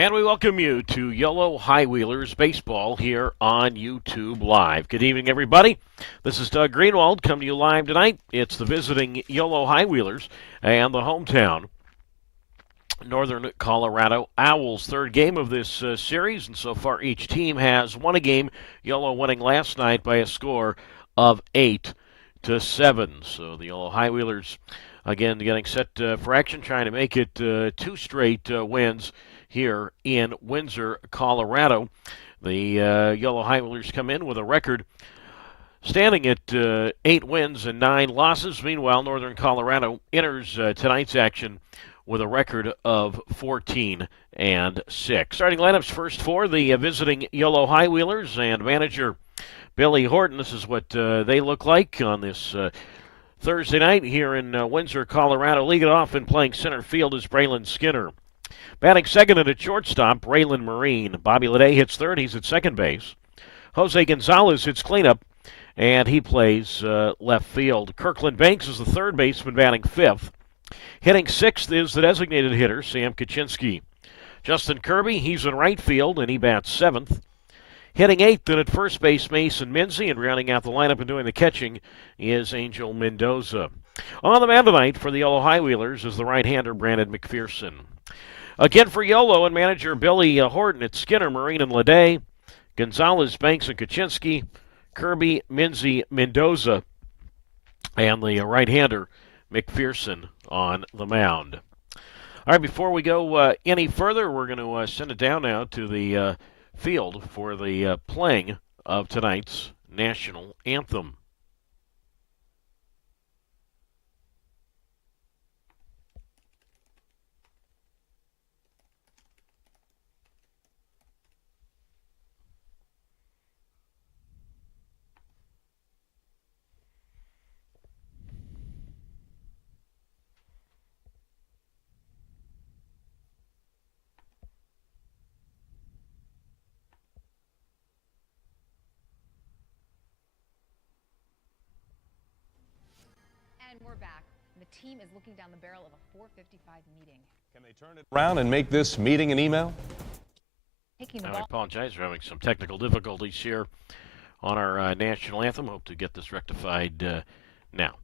And we welcome you to Yolo High Wheelers baseball here on YouTube Live. Good evening, everybody. This is Doug Greenwald coming to you live tonight. It's the visiting Yolo High Wheelers and the hometown Northern Colorado Owlz. Third game of this series, and so far each team has won a game. Yolo winning last night by a score of 8-7. So the Yolo High Wheelers again getting set for action, trying to make it two straight wins here in Windsor, Colorado. The Yolo High Wheelers come in with a record standing at 8 wins and 9 losses. Meanwhile, Northern Colorado enters tonight's action with a record of 14-6. Starting lineups first for the visiting Yolo High Wheelers and manager Billy Horton. This is what they look like on this Thursday night here in Windsor, Colorado. Leading it off and playing center field is Braylon Skinner. Batting second and at shortstop, Braylon Marine. Bobby Lede hits third. He's at second base. Jose Gonzalez hits cleanup, and he plays left field. Kirkland Banks is the third baseman, batting fifth. Hitting sixth is the designated hitter, Sam Kaczynski. Justin Kirby, he's in right field, and he bats seventh. Hitting eighth and at first base, Mason Minzy, and rounding out the lineup and doing the catching is Angel Mendoza. On the mound tonight for the Yolo High Wheelers is the right-hander Brandon McPherson. Again for Yolo and manager Billy Horton, it's Skinner, Marine, and Lede, Gonzalez, Banks, and Kaczynski, Kirby, Minzy, Mendoza, and the right-hander McPherson on the mound. All right, before we go any further, we're going to send it down now to the field for the playing of tonight's national anthem. And we're back. The team is looking down the barrel of a 4:55 meeting. Can they turn it around and make this meeting an email? Taking the I ball. apologize. We're having some technical difficulties here on our national anthem. Hope to get this rectified now.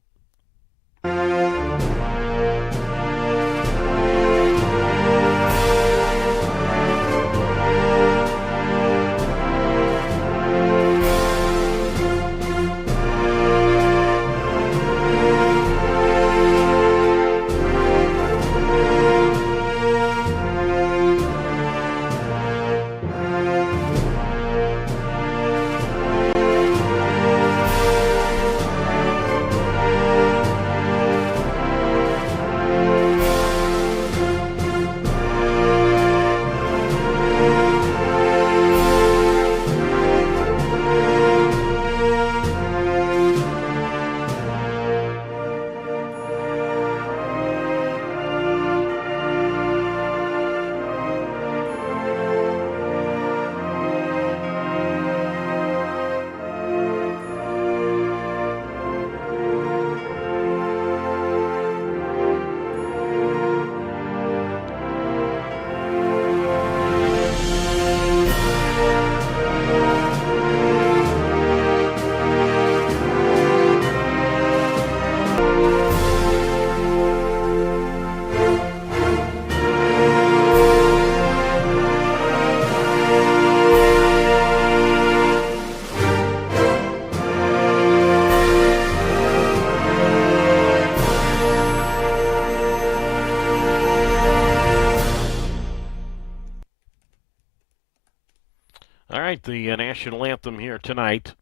All right, the national anthem here tonight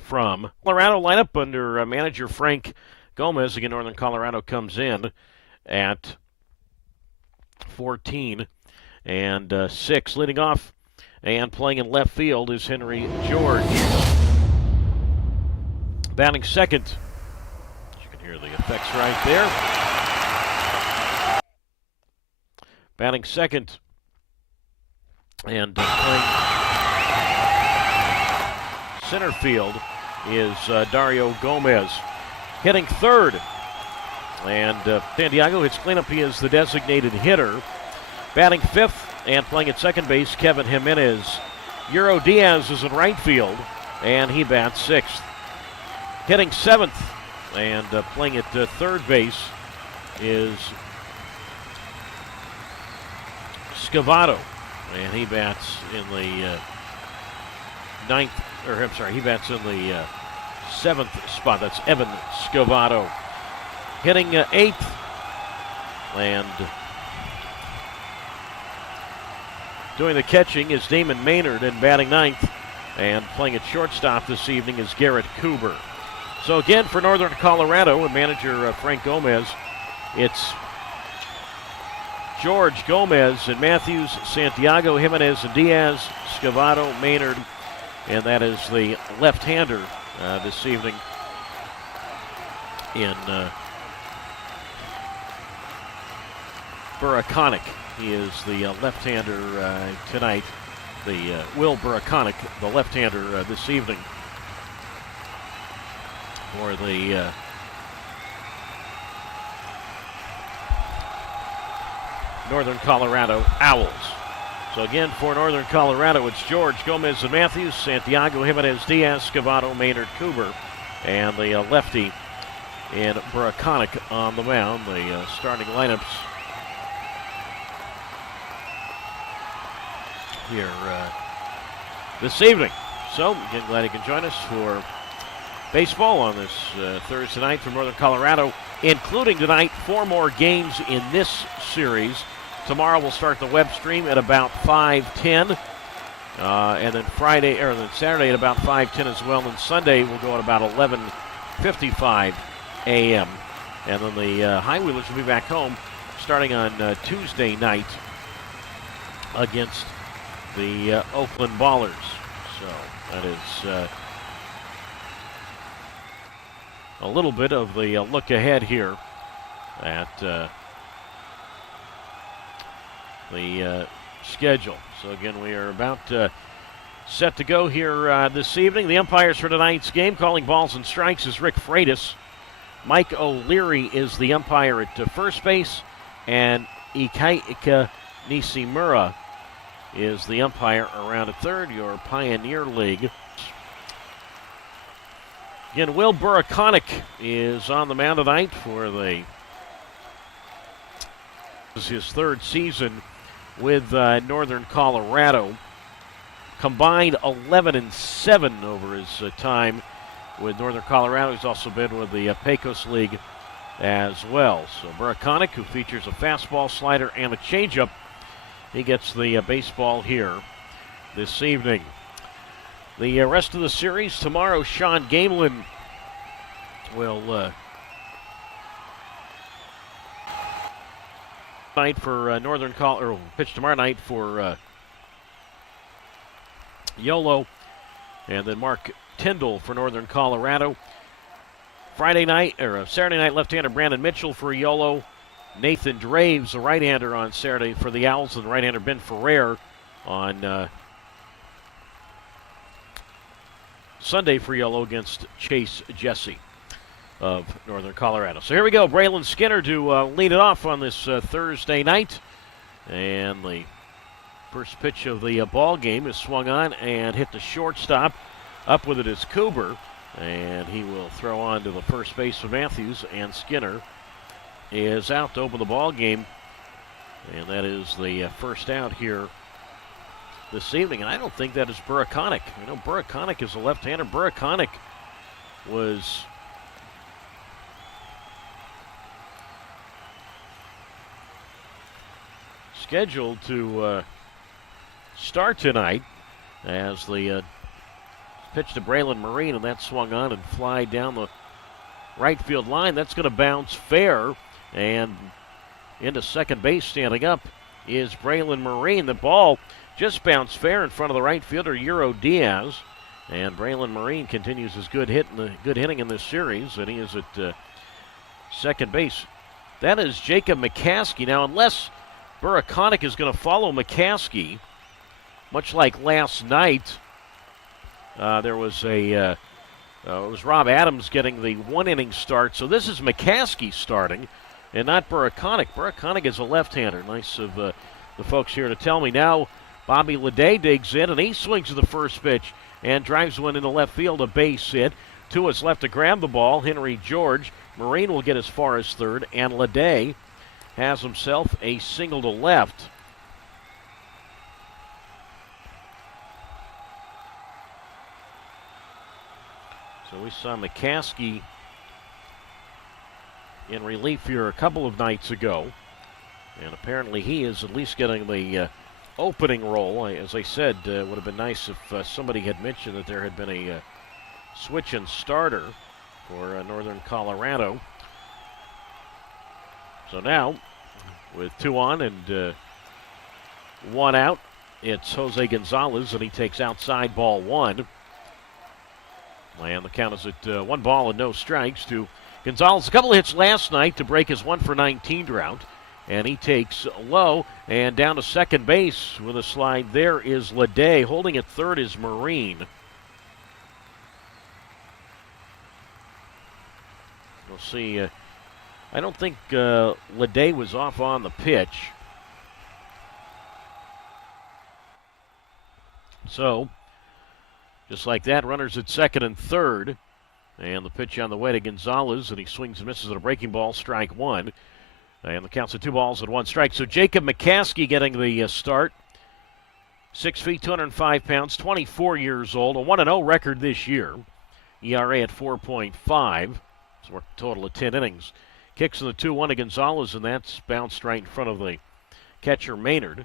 from Colorado lineup under manager Frank Gomez. Again, Northern Colorado comes in at 14-6. Leading off and playing in left field is Henry George. Batting second. You can hear the effects right there. Batting second. And playing center field is Dario Gomez. Hitting third. And San Diego hits cleanup. He is the designated hitter. Batting fifth And playing at second base, Kevin Jimenez. Euro Diaz is in right field, and he bats sixth. Hitting seventh and playing at third base is Scavato, and he bats in the he bats in the seventh spot. That's Evan Scavato. Hitting eighth, and doing the catching is Damon Maynard, and batting ninth. And playing at shortstop this evening is Garrett Cooper. So again, for Northern Colorado and manager Frank Gomez, it's George, Gomez, and Matthews, Santiago, Jimenez, and Diaz, Scavato, Maynard, and that is the left-hander this evening in Buraconic. He is the left-hander tonight. The Will Buraconic, the left-hander this evening for the Northern Colorado Owlz. So again, for Northern Colorado, it's George, Gomez, and Matthews, Santiago, Jimenez, Diaz, Scavato, Maynard, Cooper, and the lefty in Buraconic on the mound. The starting lineups here this evening. So, again, glad you can join us for baseball on this Thursday night from Northern Colorado, including tonight 4 more games in this series. Tomorrow we'll start the web stream at about 5:10, and then Saturday at about 5:10 as well. And Sunday we'll go at about 11:55 a.m. And then the High Wheelers will be back home starting on Tuesday night against the Oakland Ballers. So that is a little bit of the look ahead here at the schedule. So again, we are about set to go here this evening. The umpires for tonight's game, calling balls and strikes, is Rick Freitas. Mike O'Leary is the umpire at first base, and Ikaika Nishimura is the umpire around at third, your Pioneer League. Again, Will Buraconic is on the mound tonight for this is his third season with Northern Colorado. Combined 11-7 over his time with Northern Colorado. He's also been with the Pecos League as well. So Buraconic, who features a fastball, slider, and a changeup, he gets the baseball here this evening. The rest of the series tomorrow, Sean Gamelin will night for Northern Colorado, pitch tomorrow night for Yolo, and then Mark Tyndall for Northern Colorado. Saturday night, left-hander Brandon Mitchell for Yolo. Nathan Draves, the right-hander, on Saturday for the Owls, and the right-hander Ben Ferrer on Sunday for Yolo against Chase Jesse of Northern Colorado. So here we go. Braylon Skinner to lead it off on this Thursday night. And the first pitch of the ball game is swung on and hit the shortstop. Up with it is Cooper, and he will throw on to the first base of Matthews, and Skinner is out to open the ball game. And that is the first out here this evening. And I don't think that is Buraconic. I know Buraconic is a left-hander. Buraconic was scheduled to start tonight as the pitch to Braylon Marine, and that swung on and fly down the right field line. That's going to bounce fair, and into second base standing up is Braylon Marine. The ball just bounced fair in front of the right fielder, Euro Diaz, and Braylon Marine continues his good hitting in this series, and he is at second base. That is Jacob McCaskey. Now, unless Buraconic is going to follow McCaskey, much like last night, there was it was Rob Adams getting the one-inning start. So this is McCaskey starting and not Buraconic. Buraconic is a left-hander. Nice of the folks here to tell me. Now Bobby Leday digs in, and he swings to the first pitch and drives one into left field, a base hit. Two is left to grab the ball. Henry George. Marine will get as far as third, and Leday has himself a single to left. So we saw McCaskey in relief here a couple of nights ago. And apparently he is at least getting the opening role. As I said, it would have been nice if somebody had mentioned that there had been a switch in starter for Northern Colorado. So now, with two on and one out, it's Jose Gonzalez, and he takes outside ball one. And the count is at 1 ball and no strikes to Gonzalez. A couple of hits last night to break his 1-for-19 drought. And he takes low and down to second base with a slide. There is Leday. Holding at third is Marine. We'll see. I don't think Leday was off on the pitch. So, just like that, runners at second and third. And the pitch on the way to Gonzalez, and he swings and misses at a breaking ball, strike one. And the count's at 2 balls and 1 strike. So Jacob McCaskey getting the start. 6 feet, 205 pounds, 24 years old. A 1-0 record this year. ERA at 4.5. So we're total of 10 innings. Kicks in the 2-1 to Gonzalez, and that's bounced right in front of the catcher Maynard.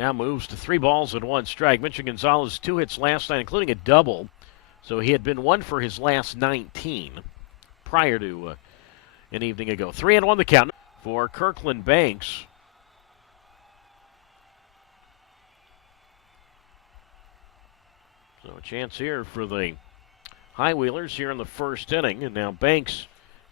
Now moves to 3 balls and 1 strike. Mentioned Gonzalez, 2 hits last night, including a double. So he had been 1 for his last 19 prior to an evening ago. 3-1 the count for Kirkland Banks. So a chance here for the High Wheelers here in the first inning. And now Banks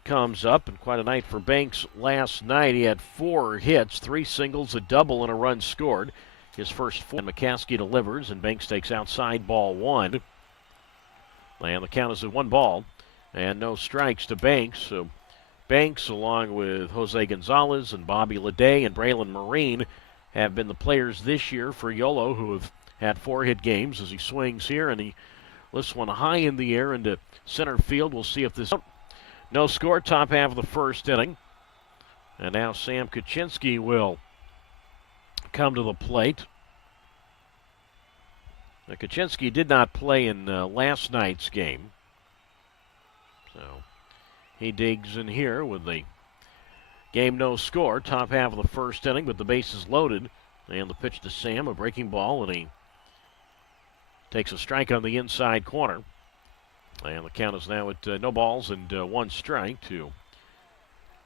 comes up, and quite a night for Banks last night. He had 4 hits, 3 singles, a double, and a run scored. His first 4. McCaskey delivers, and Banks takes outside ball one. And the count is at 1 ball and no strikes to Banks. So Banks, along with Jose Gonzalez and Bobby Leday and Braylon Marine, have been the players this year for Yolo who have had 4 hit games. As he swings here, and he lifts one high in the air into center field. We'll see if this... No score, top half of the first inning. And now Sam Kaczynski will come to the plate. Now, Kaczynski did not play in last night's game. So he digs in here with the game no score, top half of the first inning, but the bases loaded. And the pitch to Sam, a breaking ball, and he takes a strike on the inside corner. And the count is now at no balls and 1 strike to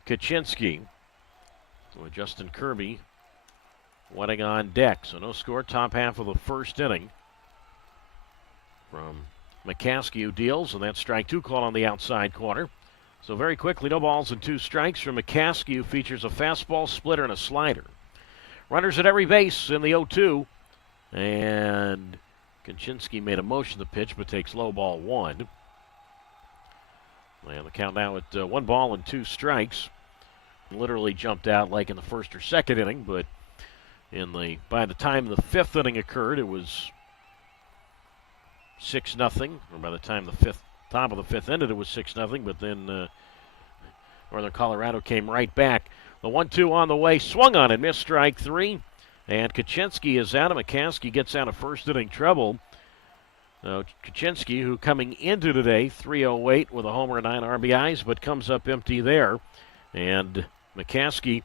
Kaczynski. With Justin Kirby wetting on deck. So no score, top half of the first inning from McCaskey, who deals, and that strike 2 call on the outside corner. So very quickly, no balls and 2 strikes from McCaskey, who features a fastball, splitter, and a slider. Runners at every base in the 0-2. And Kaczynski made a motion to pitch, but takes low ball 1. And the count now at 1 ball and 2 strikes. Literally jumped out like in the first or second inning, but by the time the 5th inning occurred, it was 6-0. Or by the time the top of the 5th ended, it was 6-0. But then Northern Colorado came right back. The 1-2 on the way, swung on and missed, strike 3. And Kaczynski is out. McCaskey gets out of first inning trouble. Kaczynski, who coming into today, 308 with a homer and 9 RBIs, but comes up empty there. And McCaskey,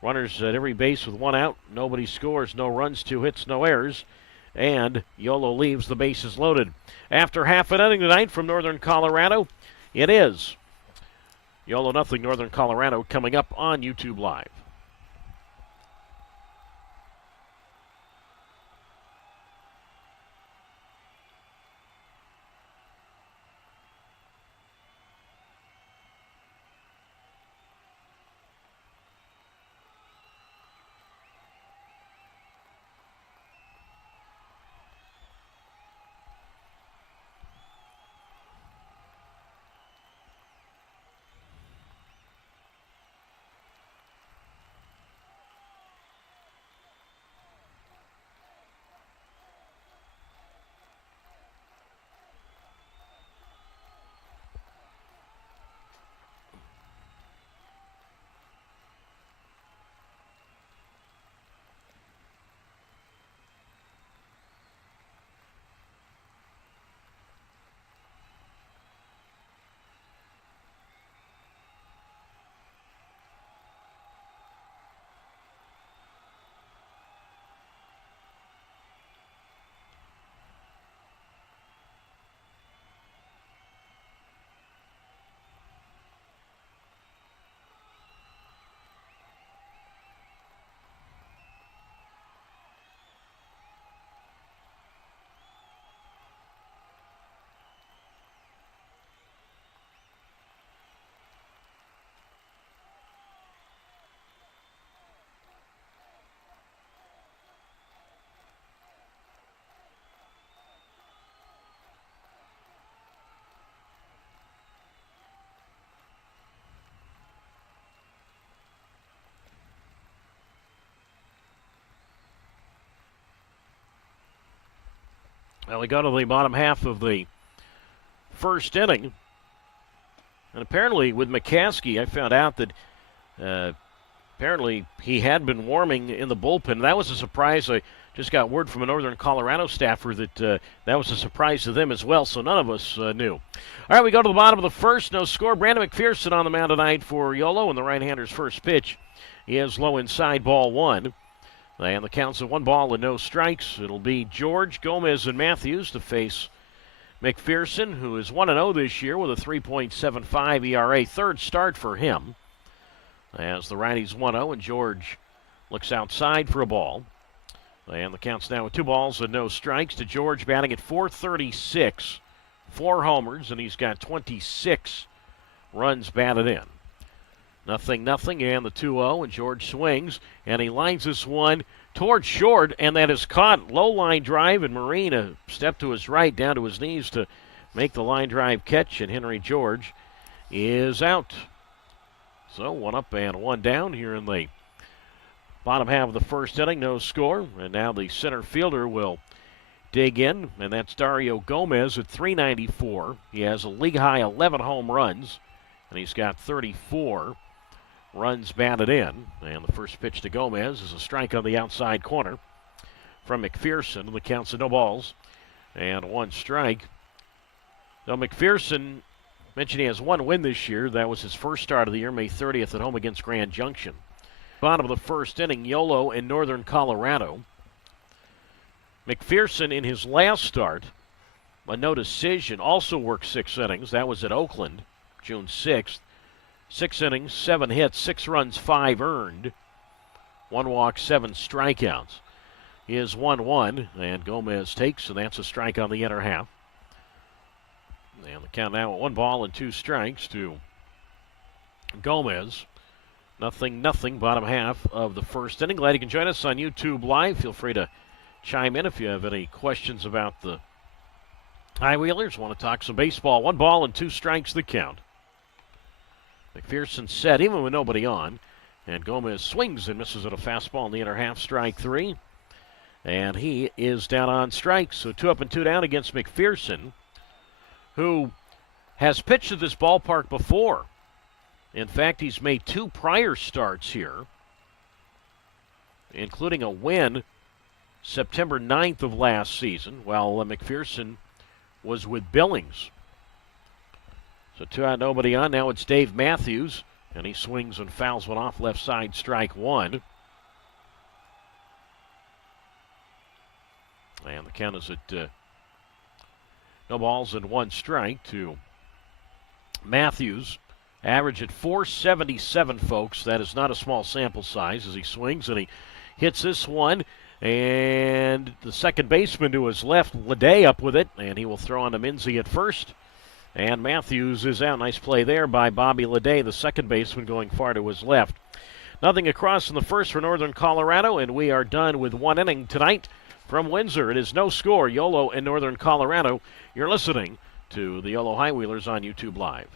runners at every base with 1 out. Nobody scores, no runs, 2 hits, no errors. And Yolo leaves the bases loaded. After half an inning tonight from Northern Colorado, it is Yolo 0, Northern Colorado, coming up on YouTube Live. Well, we go to the bottom half of the first inning. And apparently with McCaskey, I found out that apparently he had been warming in the bullpen. That was a surprise. I just got word from a Northern Colorado staffer that that was a surprise to them as well, so none of us knew. All right, we go to the bottom of the first. No score. Brandon McPherson on the mound tonight for Yolo, and the right-hander's first pitch is low inside, ball one. And the count's of 1 ball and no strikes. It'll be George, Gomez, and Matthews to face McPherson, who is 1-0 this year with a 3.75 ERA. Third start for him. As the righty's 1-0 and George looks outside for a ball. And the count's now with 2 balls and no strikes to George, batting at .436, 4 homers, and he's got 26 runs batted in. 0-0, and the 2-0, and George swings, and he lines this one towards short, and that is caught. Low line drive, and Marine a step to his right, down to his knees to make the line drive catch, and Henry George is out. So 1 up and 1 down here in the bottom half of the first inning, no score, and now the center fielder will dig in, and that's Dario Gomez at .394. He has a league-high 11 home runs, and he's got 34 runs batted in. And the first pitch to Gomez is a strike on the outside corner from McPherson. The count's of 0 balls and 1 strike. Now McPherson mentioned he has 1 win this year. That was his first start of the year, May 30th at home against Grand Junction. Bottom of the first inning, Yolo and Northern Colorado. McPherson in his last start, a no decision, also worked 6 innings. That was at Oakland, June 6th. 6 innings, 7 hits, 6 runs, 5 earned. 1 walk, 7 strikeouts. He is 1-1, and Gomez takes, and that's a strike on the inner half. And the count now at 1 ball and 2 strikes to Gomez. 0-0, bottom half of the first inning. Glad you can join us on YouTube Live. Feel free to chime in if you have any questions about the High Wheelers. Want to talk some baseball. 1 ball and 2 strikes the count. McPherson set, even with nobody on. And Gomez swings and misses at a fastball in the inner half, strike 3. And he is down on strikes. So 2 up and 2 down against McPherson, who has pitched at this ballpark before. In fact, he's made 2 prior starts here, including a win September 9th of last season, while McPherson was with Billings. So 2 out, nobody on. Now it's Dave Matthews, and he swings and fouls one off left side, strike 1. And the count is at 0 balls and 1 strike to Matthews. Average at .477, folks. That is not a small sample size as he swings, and he hits this one. And the second baseman to his left, Leday, up with it, and he will throw on to Minzy at first. And Matthews is out. Nice play there by Bobby Leday, the second baseman, going far to his left. Nothing across in the first for Northern Colorado, and we are done with 1 inning tonight from Windsor. It is no score, Yolo and Northern Colorado. You're listening to the Yolo High Wheelers on YouTube Live.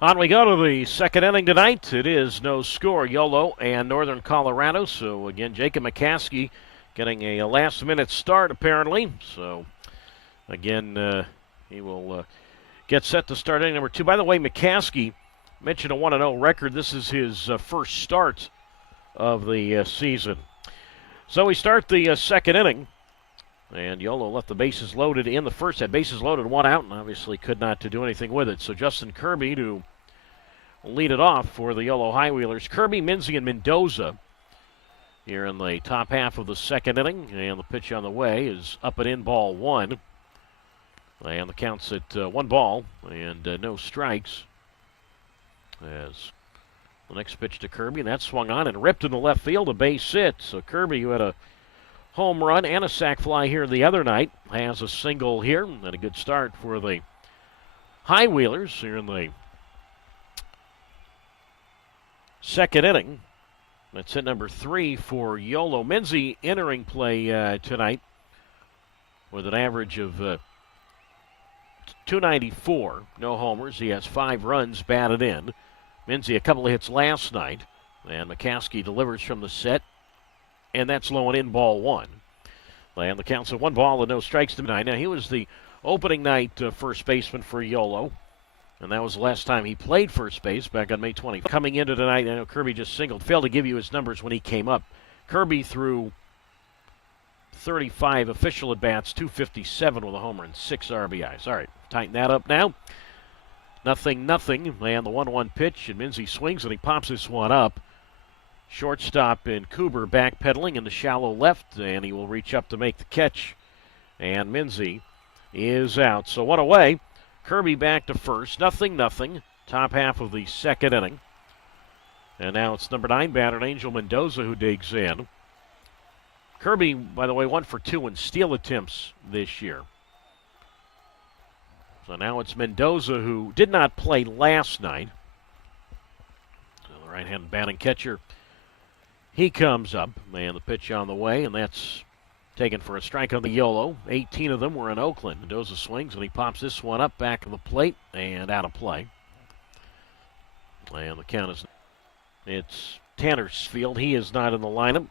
On we go to the second inning tonight. It is no score, Yolo and Northern Colorado. So again, Jacob McCaskey getting a last-minute start apparently. So again, he will gets set to start inning number 2. By the way, McCaskey mentioned a 1-0 record. This is his first start of the season. So we start the second inning. And Yolo left the bases loaded in the first. Had bases loaded, 1 out, and obviously could not do anything with it. So Justin Kirby to lead it off for the Yolo High Wheelers. Kirby, Minzy, and Mendoza here in the top half of the second inning. And the pitch on the way is up and in, ball 1. And the count's at 1 ball and no strikes. As the next pitch to Kirby, and that swung on and ripped in the left field, a base hit. So Kirby, who had a home run and a sac fly here the other night, has a single here, and a good start for the High Wheelers here in the second inning. That's hit number 3 for Yolo. Minzy entering play tonight with an average of 294, no homers. He has 5 runs batted in. Minzy a couple of hits last night, and McCaskey delivers from the set. And that's low and in, ball 1. And the count's at 1 ball and no strikes tonight. Now, he was the opening night first baseman for Yolo. And that was the last time he played first base back on May 20th. Coming into tonight, I know Kirby just singled. Failed to give you his numbers when he came up. Kirby threw 35 official at-bats, 257 with a homer and 6 RBIs. All right, tighten that up now. 0-0. And the 1-1 pitch, and Minzy swings, and he pops this one up. Shortstop in Cooper backpedaling in the shallow left, and he will reach up to make the catch. And Minzy is out. So 1 away. Kirby back to first. 0-0. Top half of the second inning. And now it's number 9 batter, Angel Mendoza, who digs in. Kirby, by the way, 1 for 2 in steal attempts this year. So now it's Mendoza, who did not play last night. So the right-handed batting catcher, he comes up, and the pitch on the way, and that's taken for a strike on the Yolo. 18 of them were in Oakland. Mendoza swings, and he pops this one up back of the plate and out of play. And the count is, it's Tannersfield. He is not in the lineup.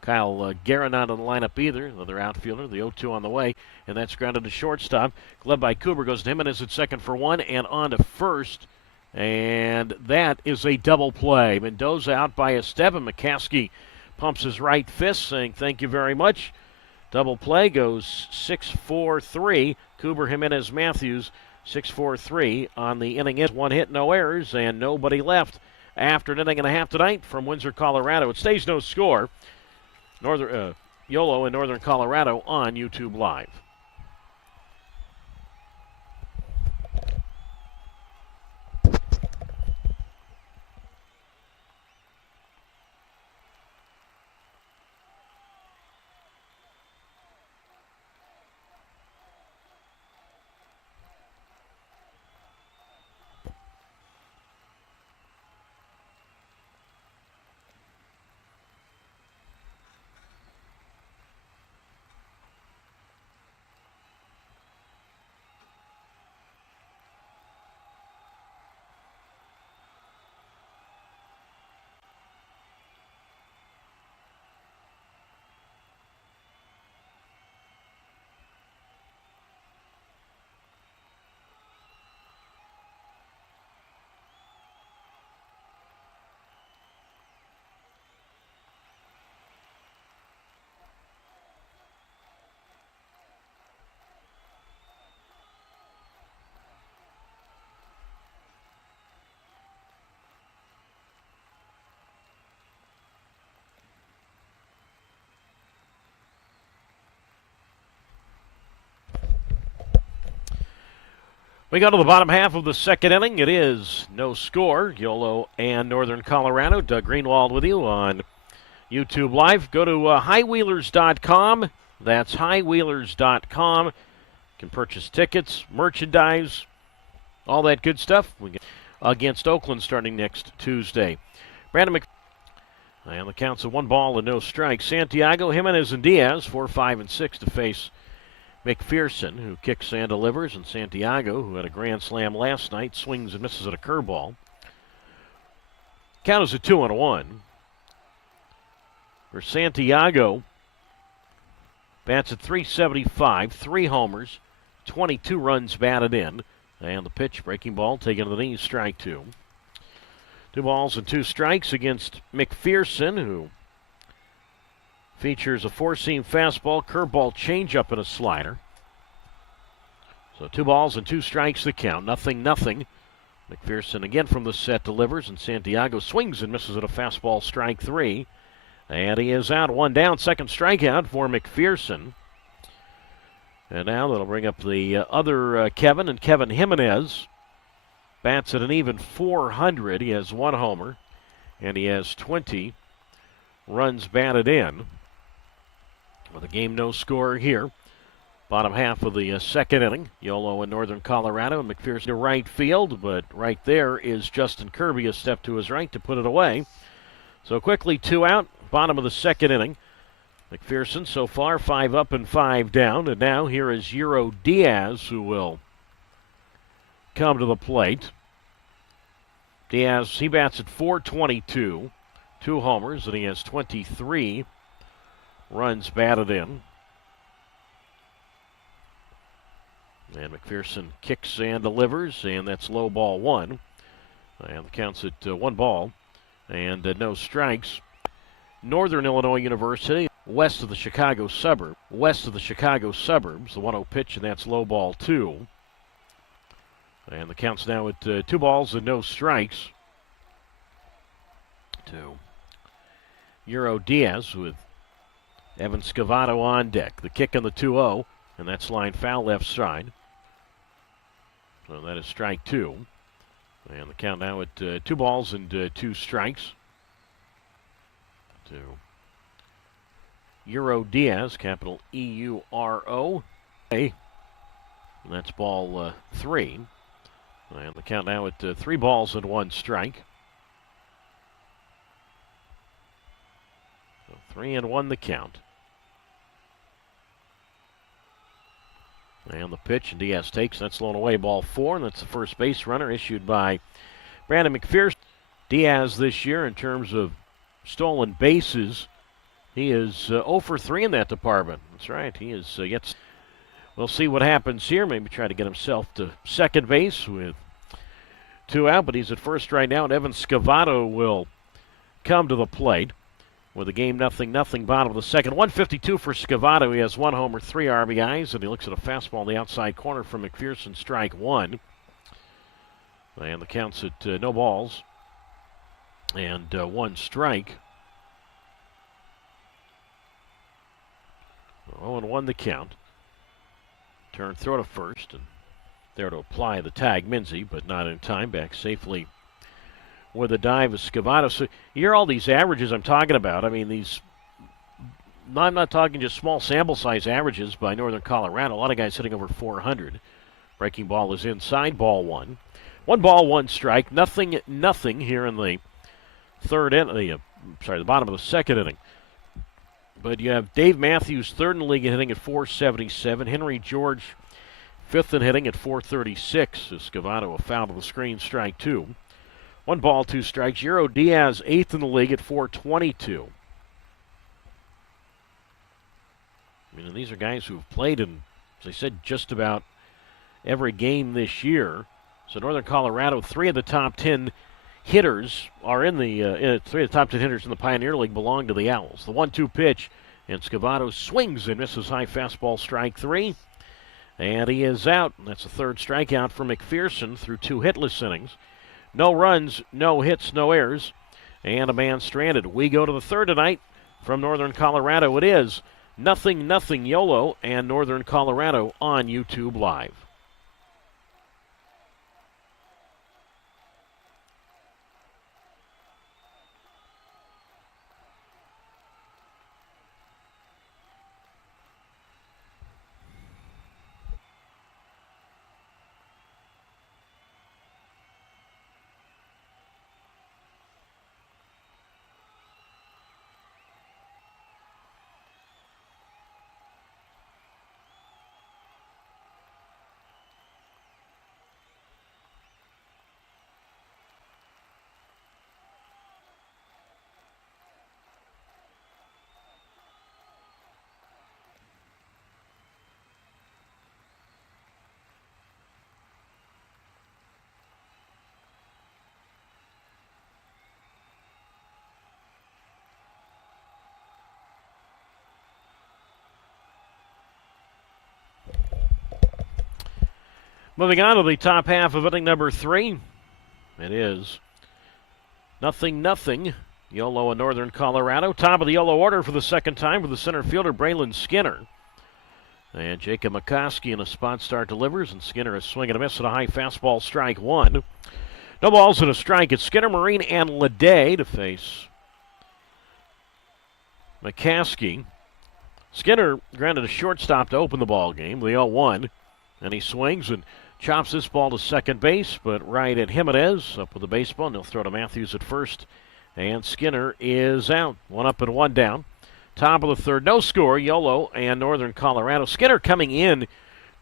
Kyle Guerra not in the lineup either. Another outfielder. The 0-2 on the way, and that's grounded to shortstop. Glove by Cooper goes to Jimenez at second for 1, and on to first. And that is a double play. Mendoza out by a step, and McCaskey pumps his right fist, saying thank you very much. Double play goes 6-4-3. Cooper, Jimenez, Matthews, 6-4-3 on the inning. 1 hit, no errors, and nobody left after an inning and a half tonight from Windsor, Colorado. It stays no score. Yolo in Northern Colorado on YouTube Live. We go to the bottom half of the second inning. It is no score. Yolo and Northern Colorado. Doug Greenwald with you on YouTube Live. Go to highwheelers.com. That's highwheelers.com. You can purchase tickets, merchandise, all that good stuff. We get against Oakland starting next Tuesday. Brandon and the count's of 1 ball and no strikes. Santiago, Jimenez, and Diaz, 4, 5, and 6 to face McPherson, who kicks and delivers, and Santiago, who had a grand slam last night, swings and misses at a curveball. Count is a 2-1. For Santiago, bats at .375, 3 homers, 22 runs batted in, And the pitch, breaking ball, taken to the knees, strike two. 2 balls and 2 strikes against McPherson, who features a four-seam fastball, curveball, changeup, and a slider. So 2 balls and 2 strikes the count. 0-0. McPherson again from the set delivers, and Santiago swings and misses at a fastball, strike 3. And he is out, 1 down, second strikeout for McPherson. And now that'll bring up the other Kevin, and Kevin Jimenez bats at an even .400. He has 1 homer, and he has 20 runs batted in. With a game no score here. Bottom half of the second inning. Yolo in Northern Colorado, and McPherson to right field, but right there is Justin Kirby, a step to his right to put it away. So quickly 2 out, bottom of the second inning. McPherson so far 5 up and 5 down, and now here is Euro Diaz, who will come to the plate. Diaz, he bats at .422, 2 homers, and he has 23 runs batted in. And McPherson kicks and delivers, and that's low ball 1. And the count's at 1 ball and no strikes. Northern Illinois University, west of the Chicago suburbs. The 1-0 pitch, and that's low ball 2. And the count's now at 2 balls and no strikes to Euro Diaz with Evan Scavato on deck. The kick on the 2-0, and that's line foul left side. So that is strike 2. And the count now at 2 balls and 2 strikes to Euro Diaz, capital E-U-R-O. And that's ball 3. And the count now at 3 balls and 1 strike. So 3-1 the count. And the pitch, and Diaz takes, that's blown away, ball 4, and that's the first base runner issued by Brandon McPherson. Diaz this year, in terms of stolen bases, he is 0 for 3 in that department. That's right, he is yet. We'll see what happens here. Maybe try to get himself to second base with 2 out, but he's at first right now, and Evan Scavato will come to the plate. With the game 0-0, bottom of the second. 152 for Scavato. He has 1 homer, 3 RBIs, and he looks at a fastball in the outside corner from McPherson, strike 1. And the count's at no balls and 1 strike. 0-1 the count. Turn, throw to first, and there to apply the tag, Minzy, but not in time. Back safely with a dive of Scavato. So you hear all these averages I'm talking about. I mean, I'm not talking just small sample size averages by Northern Colorado. A lot of guys hitting over 400. Breaking ball is inside, ball 1. 1 ball, 1 strike. Nothing here in the third inning. The bottom of the second inning. But you have Dave Matthews, 3rd in the league, hitting at .477. Henry George, 5th in hitting at .436. Scavato a foul to the screen, strike 2. 1 ball, 2 strikes. Euro Diaz, 8th in the league at .422. I mean, these are guys who have played in, as I said, just about every game this year. So Northern Colorado, 3 of the top 10 hitters are in the 3 of the top 10 hitters in the Pioneer League belong to the Owls. The 1-2 pitch, and Scavato swings and misses high fastball, strike 3. And he is out. That's the 3rd strikeout for McPherson through 2 hitless innings. No runs, no hits, no errors, and a man stranded. We go to the 3rd tonight from Northern Colorado. It is 0-0 Yolo and Northern Colorado on YouTube Live. Moving on to the top half of inning number 3. It is 0-0. Yolo and Northern Colorado. Top of the Yolo order for the second time with the center fielder, Braylon Skinner. And Jacob McCoskey in a spot start delivers, and Skinner is swinging a miss at a high fastball, strike 1. No balls and a strike. It's Skinner, Marine, and Leday to face McCaskey. Skinner granted a shortstop to open the ball game, the 0-1, and he swings and chops this ball to second base, but right at Jimenez, up with the baseball, and he'll throw to Matthews at first, and Skinner is out. 1 up and 1 down. Top of the third, no score, Yolo and Northern Colorado. Skinner coming in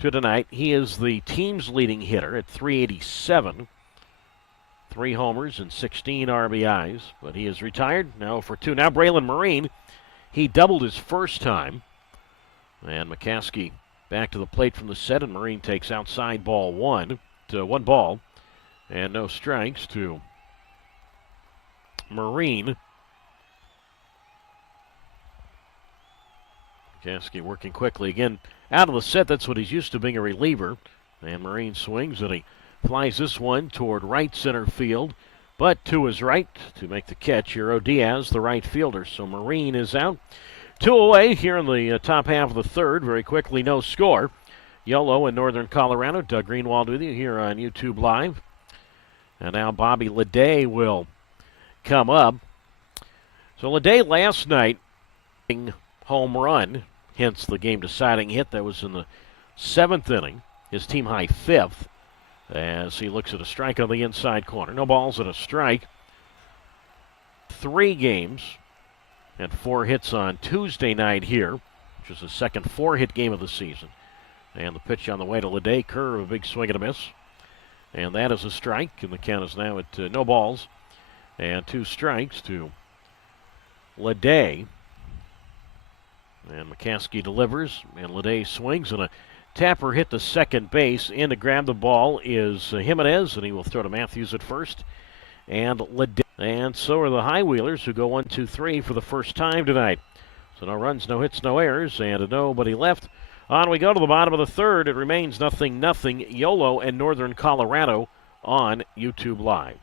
to tonight. He is the team's leading hitter at .387. 3 homers and 16 RBIs, but he is retired now for 2. Now Braylon Marine, he doubled his first time, and McCaskey back to the plate from the set, and Marine takes outside ball 1 to 1 ball and no strikes to Marine. McCaskey working quickly again out of the set. That's what he's used to, being a reliever. And Marine swings, and he flies this one toward right center field, but to his right to make the catch, Hero Diaz, the right fielder. So Marine is out. 2 away here in the top half of the third. Very quickly, no score. Yolo and Northern Colorado. Doug Greenwald with you here on YouTube Live. And now Bobby Leday will come up. So Leday last night, home run, hence the game-deciding hit that was in the 7th inning. His team high 5th as he looks at a strike on the inside corner. No balls and a strike. 3 games and 4 hits on Tuesday night here, which is the second 4-hit game of the season. And the pitch on the way to Leday, curve, a big swing and a miss. And that is a strike, and the count is now at no balls and 2 strikes to Leday. And McCaskey delivers, and Leday swings, and a tapper hit to second base. In to grab the ball is Jimenez, and he will throw to Matthews at first. And Leday. And so are the High Wheelers, who go 1-2-3 for the first time tonight. So no runs, no hits, no errors, and a nobody left. On we go to the bottom of the third. It remains 0-0. Yolo and Northern Colorado on YouTube Live.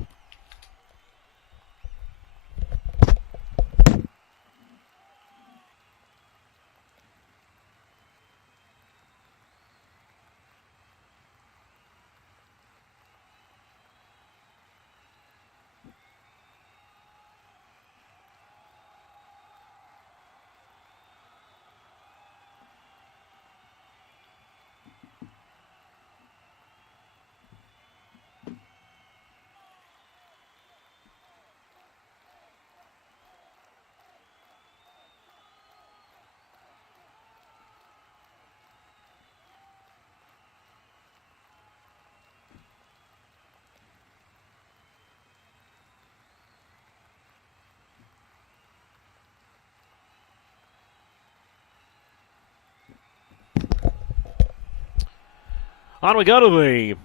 On we go to the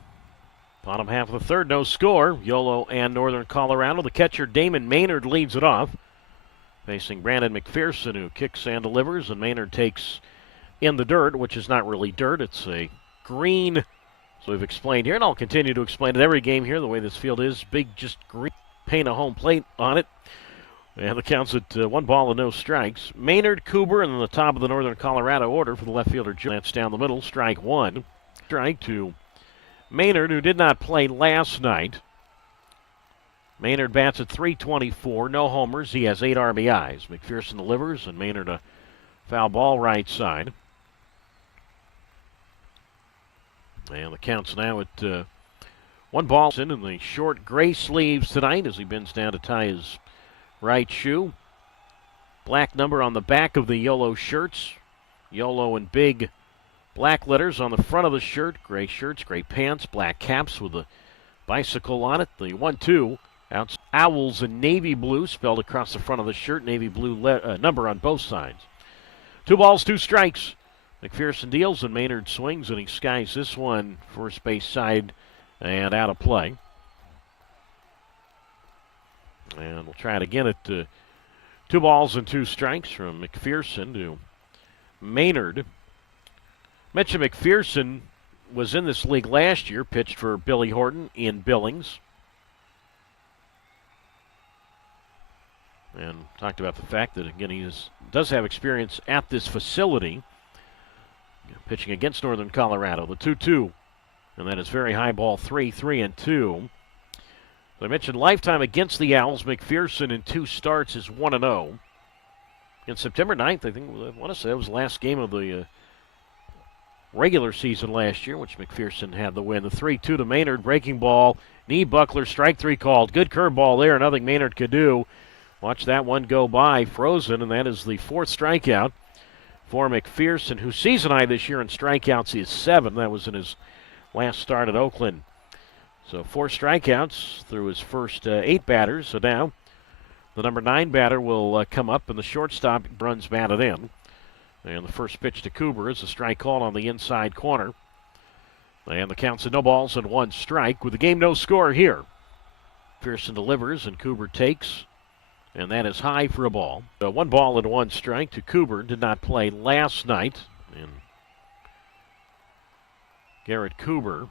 bottom half of the third. No score. Yolo and Northern Colorado. The catcher, Damon Maynard, leads it off, facing Brandon McPherson, who kicks and delivers, and Maynard takes in the dirt, which is not really dirt. It's a green, so we've explained here, and I'll continue to explain it every game here, the way this field is. Big, just green, paint a home plate on it. And the count's at 1 ball and no strikes. Maynard, Cooper, and then the top of the Northern Colorado order for the left fielder. That's down the middle, strike 1. Strike to Maynard, who did not play last night. Maynard bats at .324, no homers. He has 8 RBIs. McPherson delivers, and Maynard a foul ball right side. And the count's now at 1 ball in the short gray sleeves tonight as he bends down to tie his right shoe. Black number on the back of the Yolo shirts. Yolo in big black letters on the front of the shirt. Gray shirts, gray pants, black caps with a bicycle on it. The 1-2 out. Owlz in navy blue spelled across the front of the shirt. Navy blue number on both sides. 2 balls, 2 strikes. McPherson deals, and Maynard swings, and he skies this one first base side and out of play. And we'll try it again at 2 balls and 2 strikes from McPherson to Maynard. Mention McPherson was in this league last year, pitched for Billy Horton in Billings. And talked about the fact that, again, he does have experience at this facility, pitching against Northern Colorado. The 2-2, and that is very high ball 3-3-2. As I mentioned, lifetime against the Owls. McPherson in 2 starts is 1-0. In September 9th, I want to say that was the last game of the regular season last year, which McPherson had the win. The 3-2 to Maynard, breaking ball, knee buckler, strike 3 called. Good curveball there, nothing Maynard could do. Watch that one go by, frozen, and that is the 4th strikeout for McPherson, whose season high this year in strikeouts is 7. That was in his last start at Oakland. So 4 strikeouts through his first 8 batters. So now the number 9 batter will come up, and the shortstop runs batted in. And the first pitch to Cooper is a strike called on the inside corner. And the count's at no balls and 1 strike. With the game no score here. McPherson delivers and Cooper takes. And that is high for a ball. 1 ball and 1 strike to Cooper. Did not play last night. And Garrett Cooper.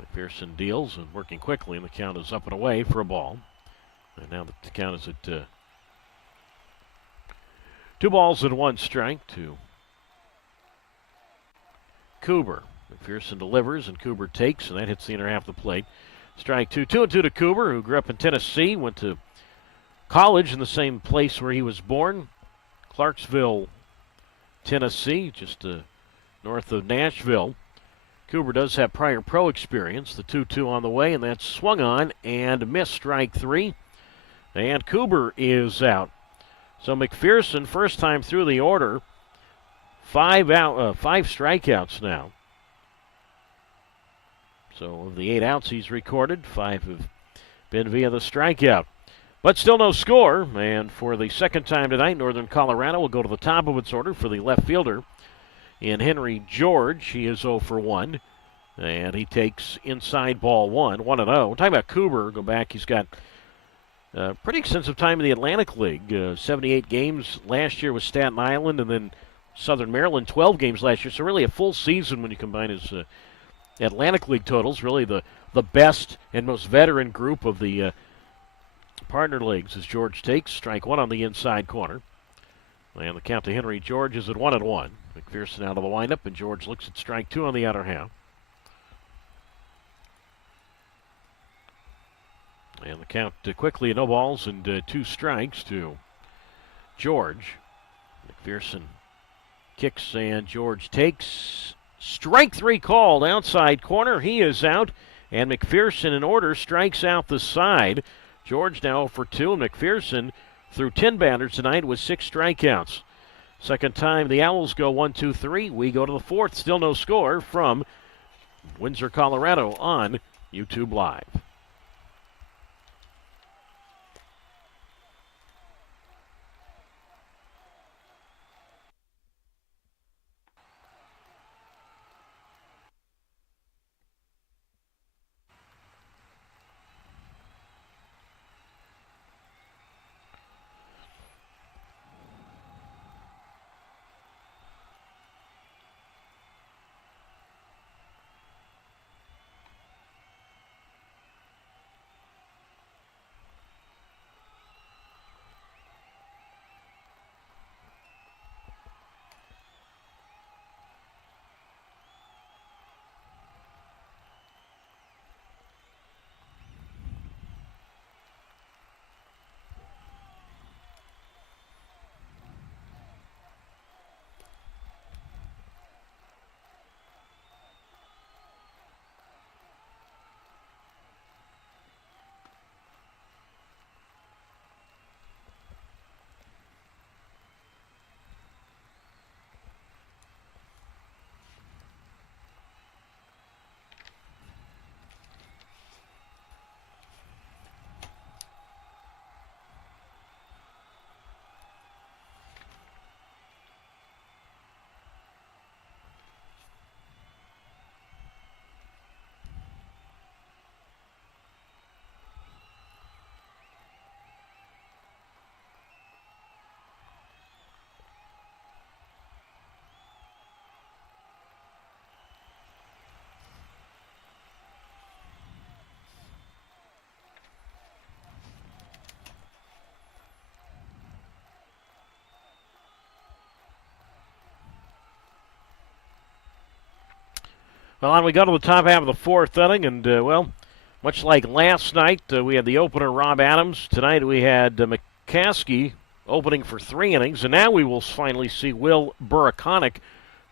McPherson deals and working quickly, and the count is up and away for a ball. And now the count is at 2 balls and 1 strike to Cooper. McPherson delivers and Cooper takes, and that hits the inner half of the plate. Strike 2. 2-2 to Cooper, who grew up in Tennessee, went to college in the same place where he was born, Clarksville, Tennessee, just north of Nashville. Cooper does have prior pro experience. The 2-2 on the way, and that's swung on and missed, strike 3. And Cooper is out. So McPherson, first time through the order, 5 strikeouts now. So of the 8 outs he's recorded, 5 have been via the strikeout. But still no score, and for the second time tonight, Northern Colorado will go to the top of its order for the left fielder in Henry George. He is 0 for 1, and he takes inside ball 1, 1-0. Talking about Cooper, go back, he's got pretty extensive time in the Atlantic League. 78 games last year with Staten Island, and then Southern Maryland, 12 games last year. So really a full season when you combine his Atlantic League totals. Really the best and most veteran group of the partner leagues as George takes. Strike 1 on the inside corner. And the count to Henry George is at 1-1. McPherson out of the windup, and George looks at strike 2 on the outer half. And the count quickly, no balls and 2 strikes to George. McPherson kicks and George takes. Strike 3 called, outside corner. He is out, and McPherson in order strikes out the side. George now 0 for 2, and McPherson through 10 batters tonight with 6 strikeouts. Second time the Owls go 1-2-3. We go to the 4th. Still no score from Windsor, Colorado on YouTube Live. Well, on we go to the top half of the fourth inning, and, much like last night, we had the opener, Rob Adams. Tonight we had McCaskey opening for 3 innings, and now we will finally see Will Buraconic,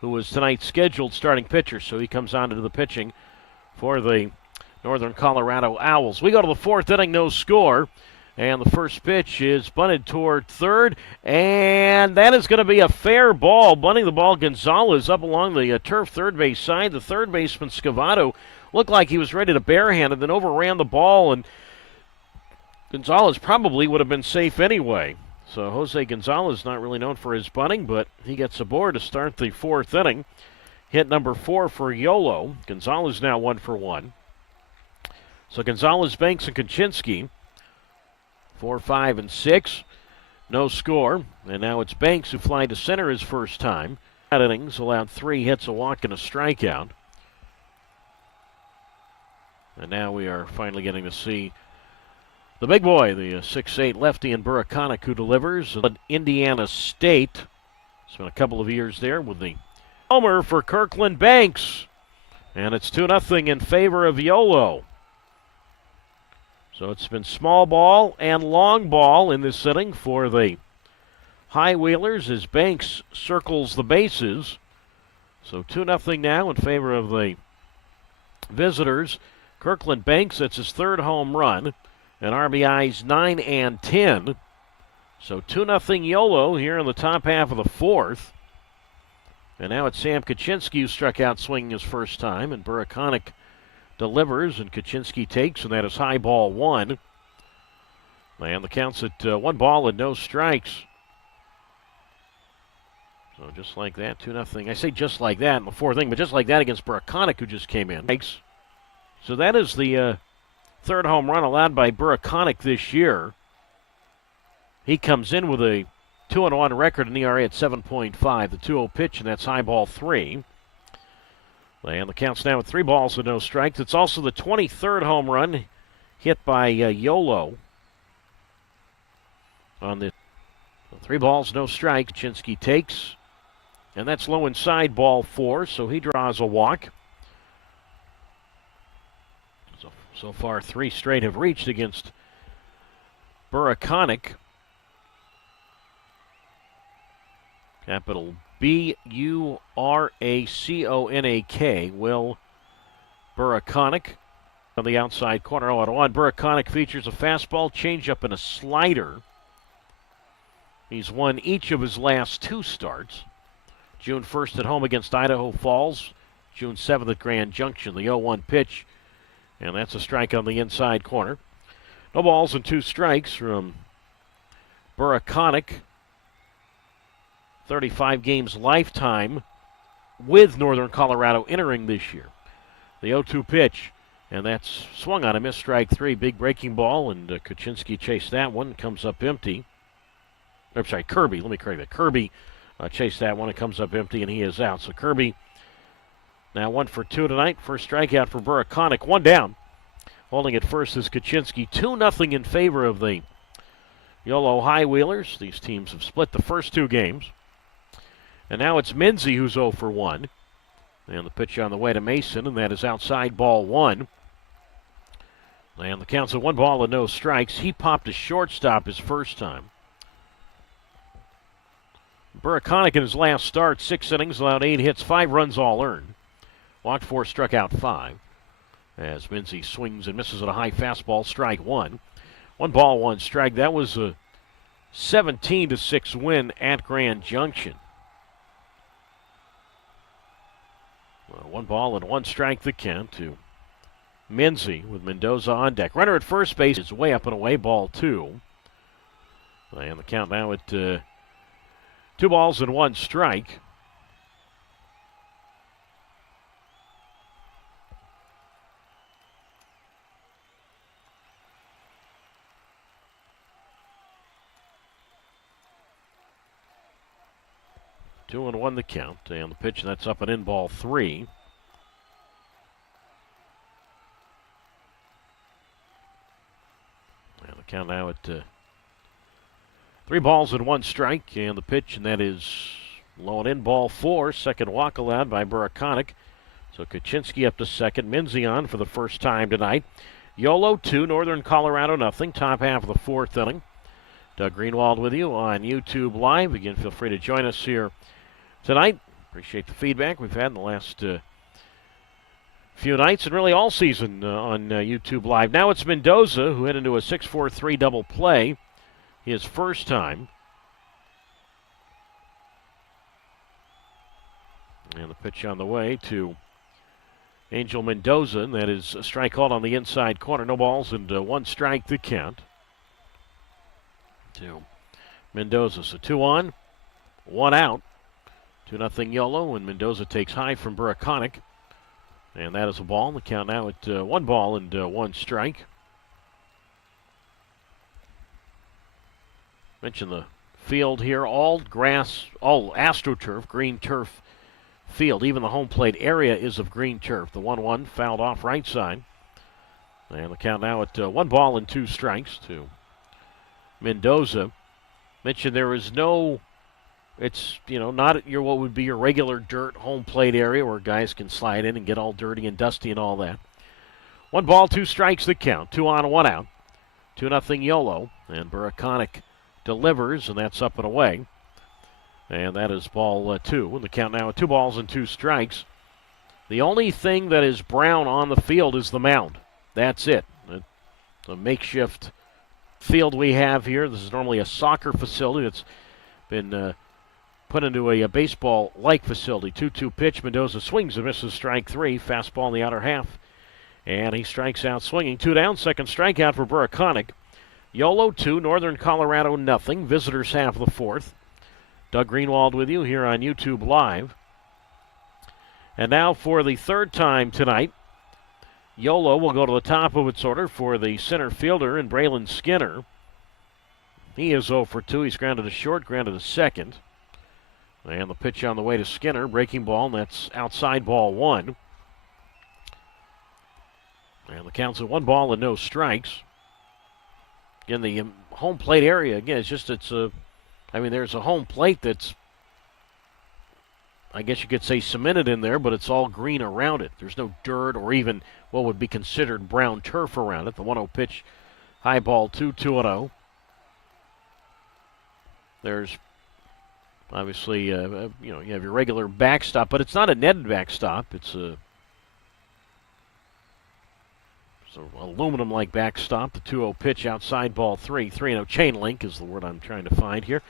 who was tonight's scheduled starting pitcher, so he comes on to the pitching for the Northern Colorado Owlz. We go to the fourth inning, no score. And the first pitch is bunted toward third, and that is going to be a fair ball. Bunting the ball, Gonzalez up along the turf third base side. The third baseman, Scavato, looked like he was ready to barehand it, then overran the ball, and Gonzalez probably would have been safe anyway. So Jose Gonzalez not really known for his bunting, but he gets aboard to start the fourth inning. Hit number 4 for Yolo. Gonzalez now 1 for 1. So Gonzalez, Banks, and Kaczynski 4, 5, and 6. No score. And now it's Banks who flied to center his first time. That innings allowed 3 hits, a walk, and a strikeout. And now we are finally getting to see the big boy, the 6'8 lefty in Buraconic, who delivers. Indiana State. Spent a couple of years there with the homer for Kirkland Banks. And it's 2-0 in favor of Yolo. So it's been small ball and long ball in this inning for the High Wheelers as Banks circles the bases. So 2-0 now in favor of the visitors. Kirkland Banks, that's his 3rd home run, and RBIs 9 and 10. So 2-0 Yolo here in the top half of the fourth. And now it's Sam Kaczynski who struck out swinging his first time, and Buraconic delivers, and Kaczynski takes, and that is high ball 1. And the count's at 1 ball and no strikes. So just like that, 2-0. I say just like that in the fourth inning, but just like that against Buraconic, who just came in. So that is the 3rd home run allowed by Buraconic this year. He comes in with a 2-1 record in ERA at 7.5. The 2-0 pitch, and that's high ball 3. And the count's now at 3 balls and no strikes. It's also the 23rd home run hit by Yolo. On the 3 balls, no strikes. Kaczynski takes. And that's low inside, ball 4, so he draws a walk. So far, 3 straight have reached against Buraconic. Capital B-U-R-A-C-O-N-A-K, Will Buraconic. On the outside corner, 0-1. Buraconic features a fastball, changeup, and a slider. He's won each of his last 2 starts. June 1st at home against Idaho Falls. June 7th at Grand Junction. The 0-1 pitch, and that's a strike on the inside corner. No balls and 2 strikes from Buraconic. 35 games lifetime with Northern Colorado entering this year. The 0-2 pitch, and that's swung on a missed strike 3. Big breaking ball, and Kaczynski chased that one. Comes up empty. I'm sorry, Kirby. Let me correct that. Kirby chased that one. It comes up empty, and he is out. So Kirby now 1 for 2 tonight. First strikeout for Buraconic. 1 down. Holding at first is Kaczynski. 2-0 in favor of the Yolo High Wheelers. These teams have split the first 2 games. And now it's Minzy who's 0 for 1. And the pitch on the way to Mason, and that is outside, ball 1. And the count's at 1 ball and no strikes. He popped a shortstop his first time. Buraconic in his last start, 6 innings, allowed 8 hits, 5 runs all earned. Walked 4, struck out 5. As Minzy swings and misses at a high fastball, strike 1. 1 ball, 1 strike. That was a 17-6 win at Grand Junction. 1 ball and 1 strike the count to Minzy with Mendoza on deck. Runner at first base is way up and away, ball 2. And the count now at 2 balls and 1 strike. Two and 1 the count, and the pitch, that's up and in, ball 3. And the count now at 3 balls and 1 strike, and the pitch, and that is low and in, ball 4. Second walk allowed by Buraconic. So Kaczynski up to second. Minzy on for the first time tonight. Yolo 2, Northern Colorado nothing. Top half of the fourth inning. Doug Greenwald with you on YouTube Live. Again, feel free to join us here tonight. Appreciate the feedback we've had in the last few nights and really all season on YouTube Live. Now it's Mendoza who hit into a 6-4-3 double play his first time. And the pitch on the way to Angel Mendoza, and that is a strike called on the inside corner. No balls and one strike to count to Mendoza. So 2 on, 1 out. 2-0 Yolo, and Mendoza takes high from Buraconic. And that is a ball. The count now at 1 ball and 1 strike. Mention the field here, all grass, all AstroTurf, green turf field. Even the home plate area is of green turf. The 1-1 fouled off right side. And the count now at 1 ball and 2 strikes to Mendoza. Mentioned there is no, it's, not your what would be your regular dirt home plate area where guys can slide in and get all dirty and dusty and all that. 1 ball, 2 strikes the count. 2 on, 1 out. 2-0 Yolo. And Buraconic delivers, and that's up and away. And that is ball 2. And the count now at 2 balls and 2 strikes. The only thing that is brown on the field is the mound. That's it. The makeshift field we have here. This is normally a soccer facility. It's been put into a baseball-like facility. 2-2 pitch. Mendoza swings and misses strike 3. Fastball in the outer half. And he strikes out swinging. 2 down. Second strikeout for Buraconic. Yolo 2, Northern Colorado nothing. Visitors half of the fourth. Doug Greenwald with you here on YouTube Live. And now for the third time tonight, Yolo will go to the top of its order for the center fielder in Braylon Skinner. He is 0 for 2. He's grounded to short, grounded to second. And the pitch on the way to Skinner, breaking ball, and that's outside ball 1. And the count's at 1 ball and no strikes. In the home plate area, again, there's a home plate that's, I guess you could say, cemented in there, but it's all green around it. There's no dirt or even what would be considered brown turf around it. The 1-0 pitch, high ball 2, 2-0. There's obviously, you have your regular backstop, but it's not a netted backstop. It's a aluminum-like backstop. The 2-0 pitch outside ball 3. 3-0 chain link is the word I'm trying to find here.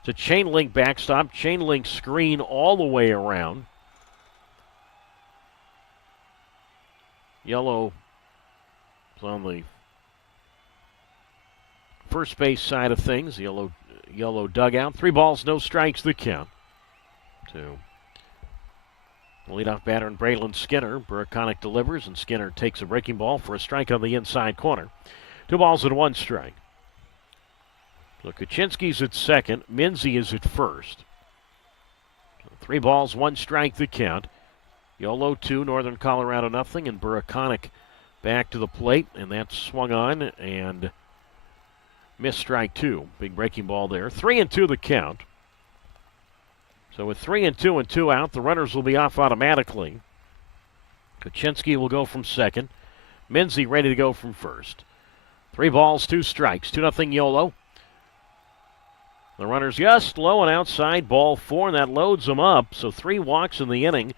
It's a chain link backstop, chain link screen all the way around. Yellow is on the first base side of things. Yellow dugout. 3 balls, no strikes, the count. To the leadoff batter in Braylon Skinner. Buraconic delivers, and Skinner takes a breaking ball for a strike on the inside corner. 2 balls and 1 strike. So Kaczynski's at second. Minzy is at first. So 3 balls, 1 strike, the count. Yolo 2, Northern Colorado nothing, and Buraconic back to the plate, and that's swung on and missed strike 2. Big breaking ball there. 3-2 the count. So with 3-2 and 2 out, the runners will be off automatically. Kaczynski will go from second. Minzy ready to go from first. 3 balls, 2 strikes. 2-0 Yolo. The runner's just low and outside, ball 4, and that loads them up. So 3 walks in the inning.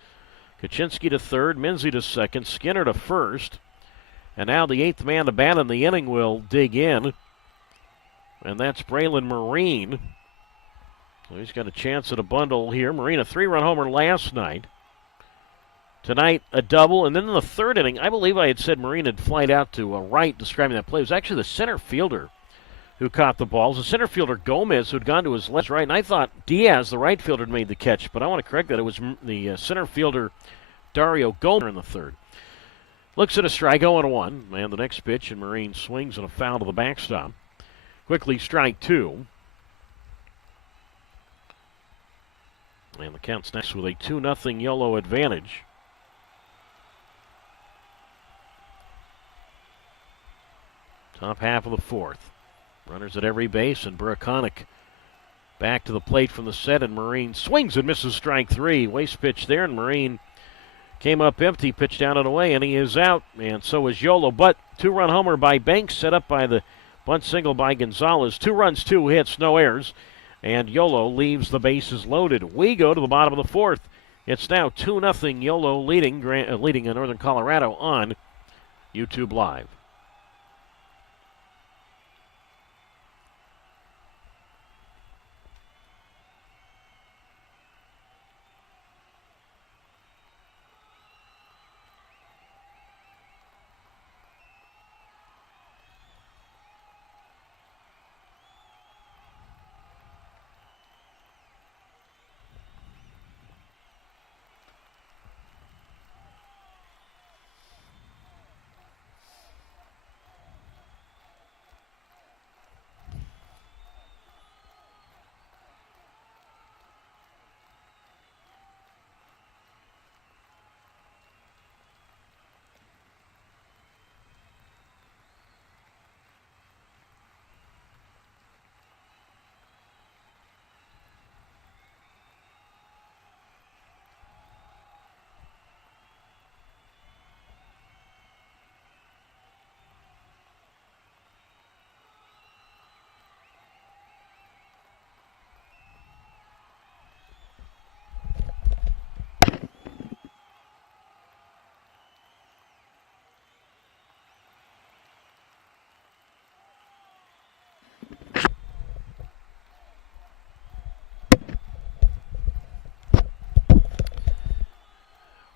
Kaczynski to third, Minzy to second, Skinner to first. And now the 8th man to bat in the inning will dig in. And that's Braylon Marine. So he's got a chance at a bundle here. Marine, a 3-run homer last night. Tonight, a double. And then in the third inning, I believe I had said Marine had flied out to right describing that play. It was actually the center fielder who caught the ball. It was the center fielder, Gomez, who had gone to his left right. And I thought Diaz, the right fielder, had made the catch. But I want to correct that. It was the center fielder, Dario Gomez, in the third. Looks at a strike, 0-1. And the next pitch, and Marine swings and a foul to the backstop. Quickly, strike 2. And the count's next with a 2-0 Yolo advantage. Top half of the fourth. Runners at every base, and Buraconic back to the plate from the set, and Marine swings and misses strike 3. Waste pitch there, and Marine Came up empty, pitched down and away, and he is out, and so is Yolo. But two-run homer by Banks, set up by the bunt single by Gonzalez. 2 runs, 2 hits, no errors, and Yolo leaves the bases loaded. We go to the bottom of the 4th. It's now 2-0 Yolo leading Northern Colorado on YouTube Live.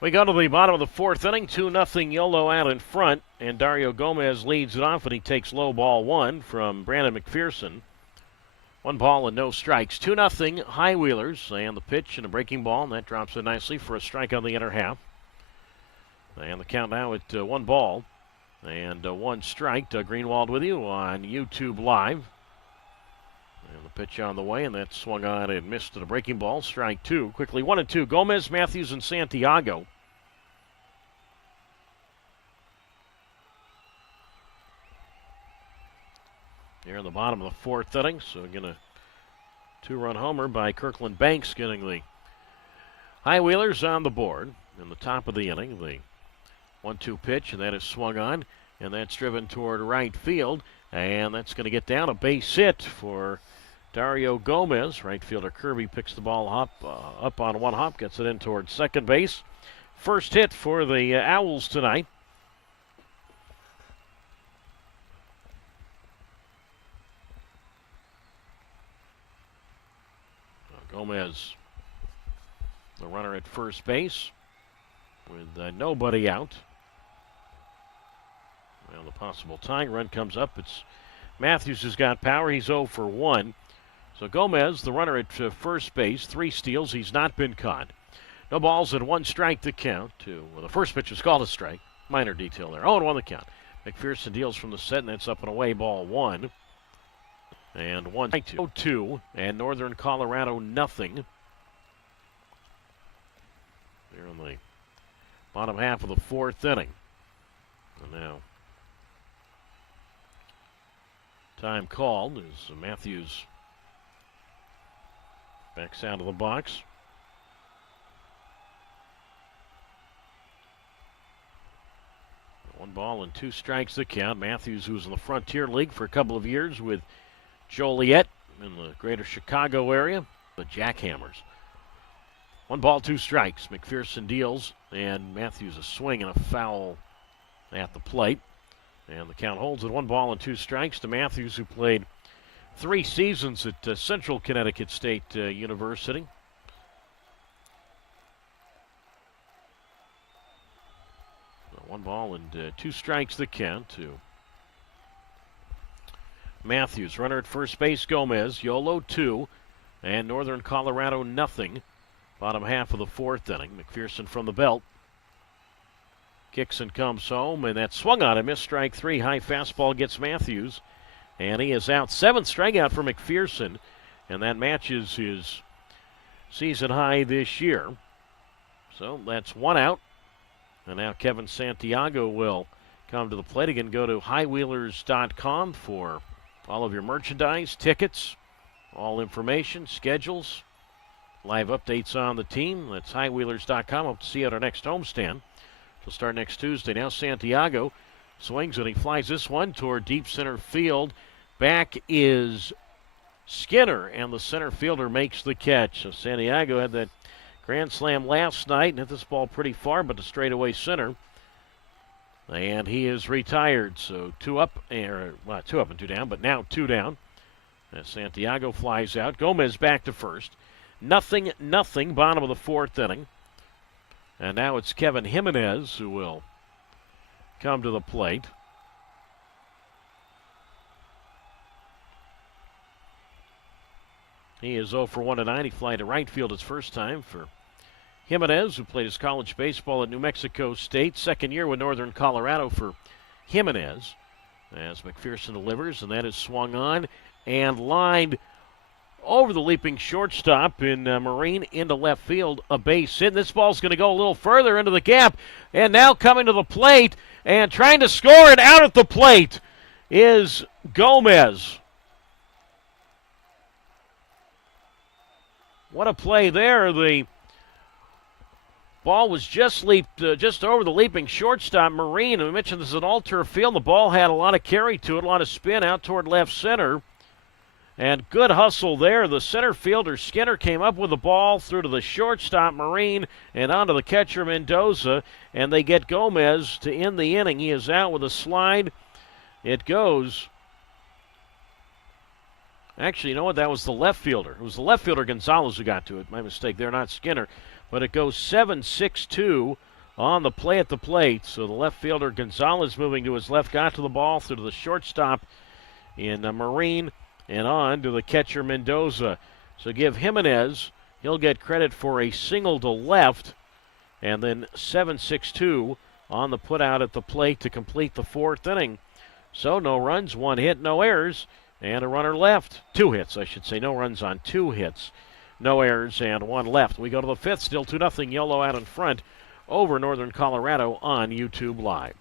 We go to the bottom of the 4th inning, 2-0 Yolo out in front, and Dario Gomez leads it off, and he takes low ball 1 from Brandon McPherson. 1 ball and no strikes. 2-0 High Wheelers, and the pitch and a breaking ball, and that drops in nicely for a strike on the inner half. And the count now at 1 ball and 1 strike. Doug Greenwald with you on YouTube Live. And the pitch on the way, and that swung on and missed to the breaking ball. Strike 2. Quickly 1-2. Gomez, Matthews, and Santiago. Here in the bottom of the 4th inning, so going to 2-run homer by Kirkland Banks, getting the High Wheelers on the board in the top of the inning. The 1-2 pitch, and that is swung on, and that's driven toward right field, and that's going to get down a base hit for Dario Gomez. Right fielder Kirby picks the ball up on 1 hop, gets it in towards second base. First hit for the Owls tonight. Gomez, the runner at first base, with nobody out. Well, the possible tying run comes up. It's Matthews who's got power. He's 0 for 1. So Gomez, the runner at first base, 3 steals. He's not been caught. No balls and 1 strike to count. The first pitch was called a strike. Minor detail there. 0-1 the count. McPherson deals from the set, and that's up and away, ball 1. And 1-2, and Northern Colorado nothing. They're in the bottom half of the 4th inning. And now, time called as Matthews backs out of the box. One ball and 2 strikes the count. Matthews, who was in the Frontier League for a couple of years with Joliet in the greater Chicago area, the Jackhammers. 1 ball, 2 strikes. McPherson deals, and Matthews a swing and a foul at the plate. And the count holds at 1 ball and 2 strikes to Matthews, who played 3 seasons at Central Connecticut State University. So 1 ball and 2 strikes the count to Matthews. Runner at first base, Gomez. Yolo 2, and Northern Colorado nothing. Bottom half of the 4th inning. McPherson from the belt. Kicks and comes home, and that swung on a miss. Strike 3. High fastball gets Matthews, and he is out. 7th strikeout for McPherson, and that matches his season high this year. So that's 1 out, and now Kevin Santiago will come to the plate. Again, go to highwheelers.com for all of your merchandise, tickets, all information, schedules, live updates on the team. That's highwheelers.com. Hope to see you at our next homestand. We'll start next Tuesday. Now Santiago swings and he flies this one toward deep center field. Back is Skinner, and the center fielder makes the catch. So Santiago had that grand slam last night and hit this ball pretty far, but to straightaway center. And he is retired. So two up and two down, but now two down. As Santiago flies out. Gomez back to first. Nothing, bottom of the fourth inning. And now it's Kevin Jimenez who will come to the plate. He is 0 for 1 tonight. He flied to right field his first time for Jimenez, who played his college baseball at New Mexico State. Second year with Northern Colorado for Jimenez. As McPherson delivers, and that is swung on and lined over the leaping shortstop in Marine into left field, a base hit. This ball's going to go a little further into the gap, and now coming to the plate and trying to score it out at the plate is Gomez. What a play there. The ball was just over the leaping shortstop, Marine. And we mentioned this is an all-turf field. The ball had a lot of carry to it, a lot of spin out toward left center. And good hustle there. The center fielder, Skinner, came up with the ball through to the shortstop, Marine, and onto the catcher, Mendoza. And they get Gomez to end the inning. He is out with a slide. It goes. Actually, you know what? That was the left fielder. It was the left fielder, Gonzalez, who got to it. My mistake there, not Skinner. But it goes 7-6-2 on the play at the plate. So the left fielder, Gonzalez, moving to his left, got to the ball through to the shortstop in Marine. And on to the catcher, Mendoza. So give Jimenez, he'll get credit for a single to left, and then 7-6-2 on the putout at the plate to complete the fourth inning. So no runs, one hit, no errors, and a runner left. Two hits, I should say. No runs on two hits, no errors, and one left. We go to the fifth, still 2-0, Yolo out in front over Northern Colorado on YouTube Live.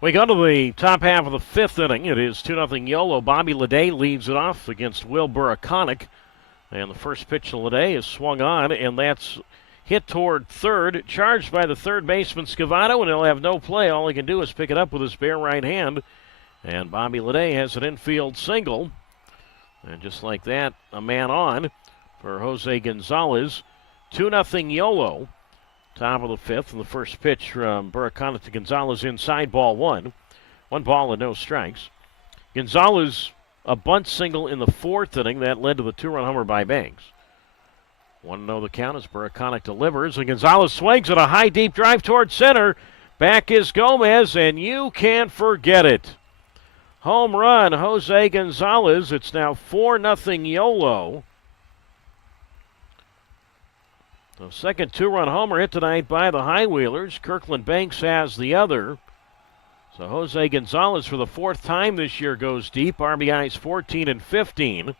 We go to the top half of the fifth inning. It is 2-0 Yolo. Bobby Leday leads it off against Will Buraconic. And the first pitch to Leday is swung on, and that's hit toward third. Charged by the third baseman, Scavato, and he'll have no play. All he can do is pick it up with his bare right hand. And Bobby Leday has an infield single. And just like that, a man on for Jose Gonzalez. 2-0 Yolo. Top of the fifth, and the first pitch from Buraconic to Gonzalez inside, ball one. 1 ball and no strikes. Gonzalez a bunt single in the fourth inning that led to the two-run homer by Banks. 1-0 the count as Buraconic delivers, and Gonzalez swings at a high, deep drive toward center. Back is Gomez, and you can't forget it. Home run, Jose Gonzalez. It's now 4-0 Yolo. The second two-run homer hit tonight by the High Wheelers. Kirkland Banks has the other. So Jose Gonzalez for the fourth time this year goes deep. RBIs 14 and 15.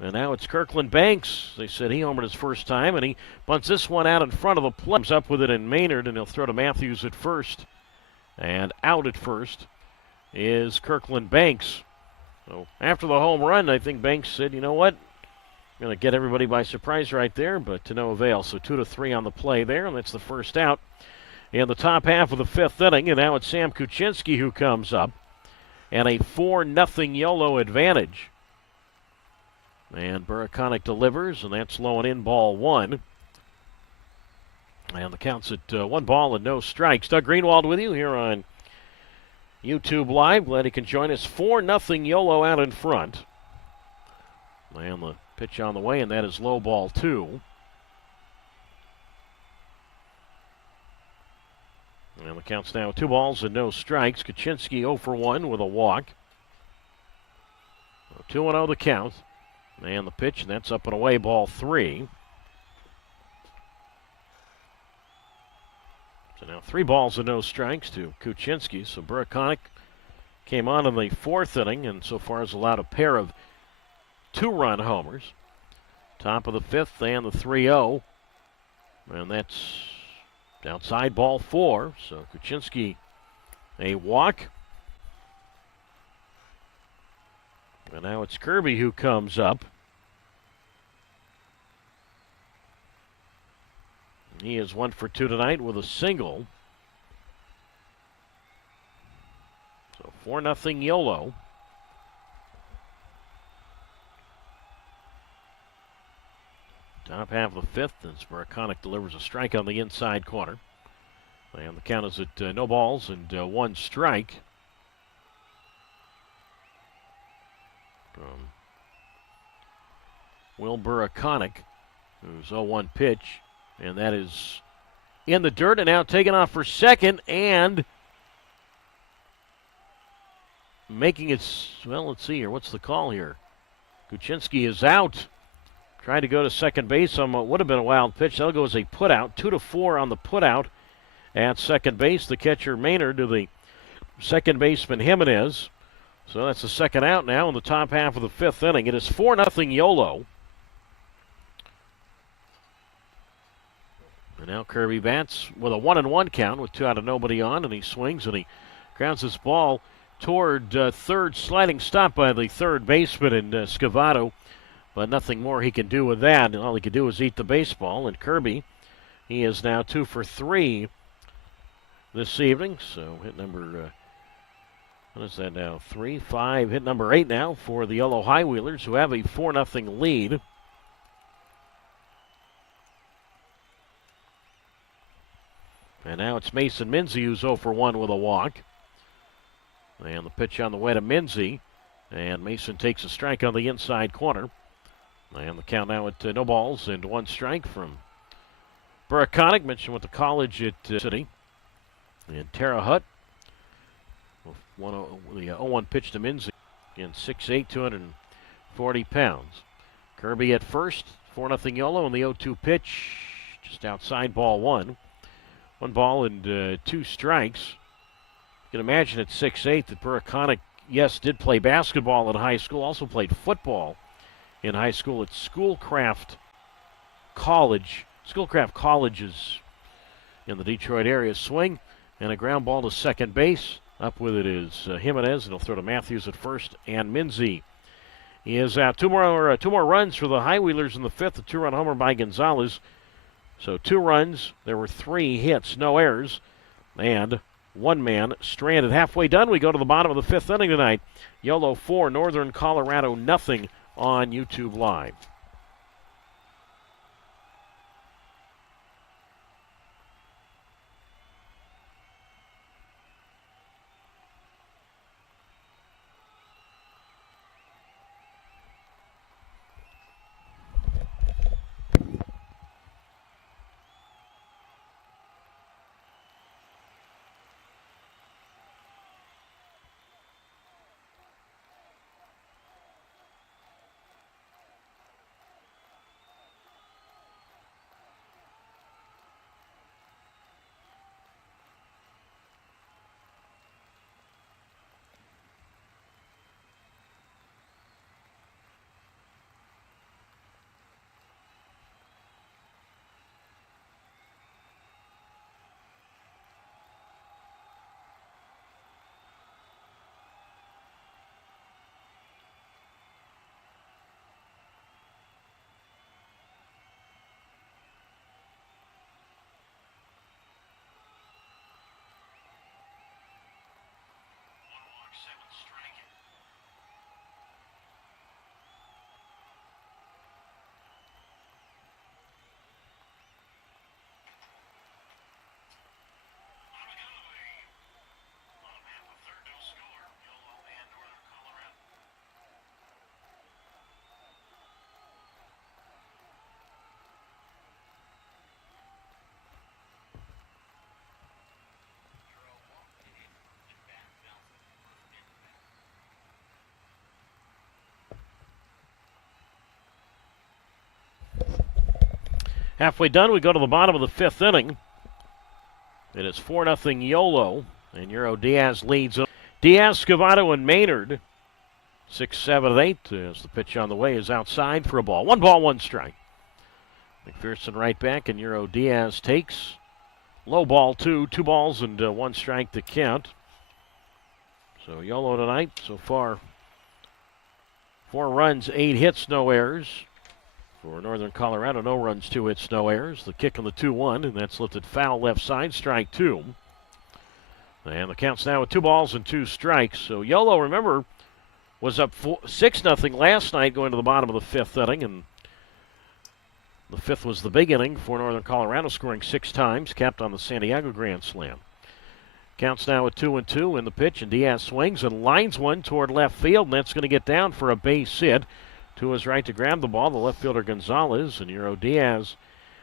And now it's Kirkland Banks. They said he homered his first time, and he bunts this one out in front of the plate. Comes up with it in Maynard, and he'll throw to Matthews at first. And out at first is Kirkland Banks. So after the home run, I think Banks said, you know what? I'm going to get everybody by surprise right there, but to no avail. So 2-3 on the play there, and that's the first out in the top half of the fifth inning. And now it's Sam Kuczynski who comes up, and a 4-0 Yolo advantage. And Buraconic delivers, and that's low and in, ball one. And the count's at 1 ball and no strikes. Doug Greenwald with you here on YouTube Live. Glad he can join us. 4-0 Yolo out in front. And the pitch on the way, and that is low, ball two. And the count's now 2 balls and no strikes. Kuczynski 0 for 1 with a walk. 2-0 the count. And the pitch, and that's up and away, ball 3. So now 3 balls and no strikes to Kuczynski. So Buraconic came on in the fourth inning, and so far has allowed a pair of 2-run homers. Top of the fifth and the 3-0. And that's outside, ball 4. So Kuczynski a walk. And now it's Kirby who comes up. He is 1 for 2 tonight with a single. So 4-0 Yolo. Top half of the fifth as Buraconic delivers a strike on the inside corner. And the count is at no balls and 1 strike. From Will Buraconic, who's 0-1 pitch. And that is in the dirt and now taken off for second and making it, well, let's see here. What's the call here? Kuczynski is out. Tried to go to second base on what would have been a wild pitch. That'll go as a putout. 2-4 on the putout at second base. The catcher Maynard to the second baseman Jimenez. So that's the second out now in the top half of the fifth inning. It is 4-0 Yolo. And now Kirby bats with a 1-1 count with 2 out of nobody on, and he swings and he grounds this ball toward third, sliding stop by the third baseman in Scavato, but nothing more he can do with that. All he can do is eat the baseball, and Kirby, he is now 2 for 3 this evening. So hit number, what is that now, 3, 5, hit number 8 now for the Yolo High Wheelers, who have a 4-0 lead. And now it's Mason Minzy who's 0 for 1 with a walk. And the pitch on the way to Minzy. And Mason takes a strike on the inside corner. And the count now at no balls and 1 strike from Buraconic. Mentioned with the college at City. And Terre Haute. The 0-1 pitch to Minzy. Again, 6'8", 240 pounds. Kirby at first. 4-0 Yolo, and the 0-2 pitch just outside, ball 1. 1 ball and 2 strikes. You can imagine at 6'8" that Buraconic, yes, did play basketball in high school, also played football in high school at Schoolcraft College. Schoolcraft Colleges in the Detroit area. Swing and a ground ball to second base. Up with it is Jimenez, and he'll throw to Matthews at first, and Minzy. He is out. Two more runs for the High Wheelers in the fifth. A 2-run homer by Gonzalez. So 2 runs, there were 3 hits, no errors, and 1 man stranded. Halfway done, we go to the bottom of the fifth inning tonight. Yolo 4, Northern Colorado nothing on YouTube Live. Halfway done, we go to the bottom of the fifth inning. It is 4-0 Yolo, and Euro Diaz leads them. Diaz, Scavato, and Maynard. 6, 7, and 8 as the pitch on the way is outside for a ball. 1 strike. McPherson right back, and Euro Diaz takes. Low ball 2, 2 balls and 1 strike to count. So Yolo tonight, so far, 4 runs, 8 hits, no errors. For Northern Colorado, no runs, 2 hits, no errors. The kick on the 2-1, and that's lifted foul left side, strike 2. And the count's now with 2 balls and 2 strikes. So Yolo, remember, was up 6-0 last night going to the bottom of the fifth inning, and the fifth was the big inning for Northern Colorado, scoring 6 times, capped on the San Diego Grand Slam. Counts now at 2-2 in the pitch, and Diaz swings and lines one toward left field, and that's going to get down for a base hit. To his right to grab the ball, the left fielder Gonzalez, and Euro Diaz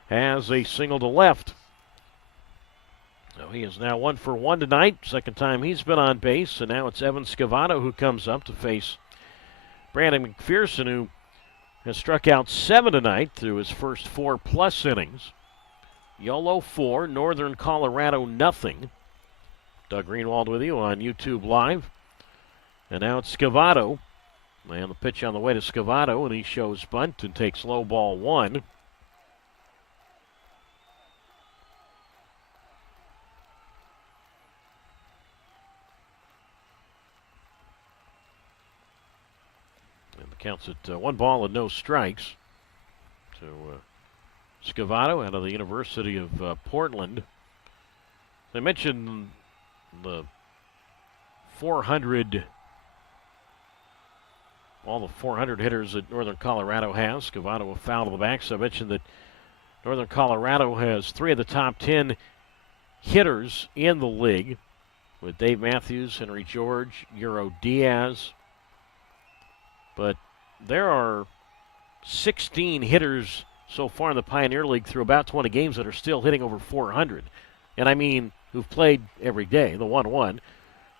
has a single to left. So he is now 1 for 1 tonight. Second time he's been on base, and now it's Evan Scavato who comes up to face Brandon McPherson, who has struck out 7 tonight through his first 4+ innings. Yolo 4, Northern Colorado nothing. Doug Greenwald with you on YouTube Live. And now it's Scavato. And the pitch on the way to Scavato, and he shows bunt and takes low ball 1. And the count's at 1 ball and no strikes. So Scavato out of the University of Portland. I mentioned the 400. All the 400 hitters that Northern Colorado has. Scavato a foul to the back. So I mentioned that Northern Colorado has 3 of the top 10 hitters in the league, with Dave Matthews, Henry George, Euro Diaz. But there are 16 hitters so far in the Pioneer League through about 20 games that are still hitting over 400. And I mean, who've played every day, the 1-1.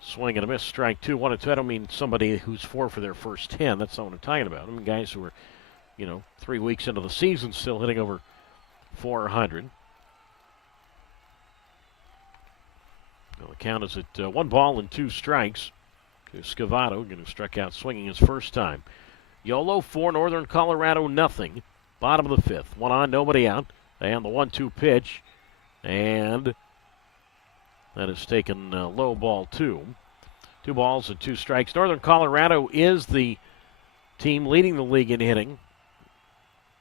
Swing and a miss, strike 2, 1-2. I don't mean somebody who's 4 for their first 10. That's not what I'm talking about. I mean guys who are, 3 weeks into the season still hitting over 400. Well, the count is at 1 ball and 2 strikes to Scavato, who struck out swinging his first time. Yolo 4, Northern Colorado nothing. Bottom of the fifth. 1 on, nobody out. And the 1-2 pitch. And that is taken low ball 2. 2 balls and 2 strikes. Northern Colorado is the team leading the league in hitting.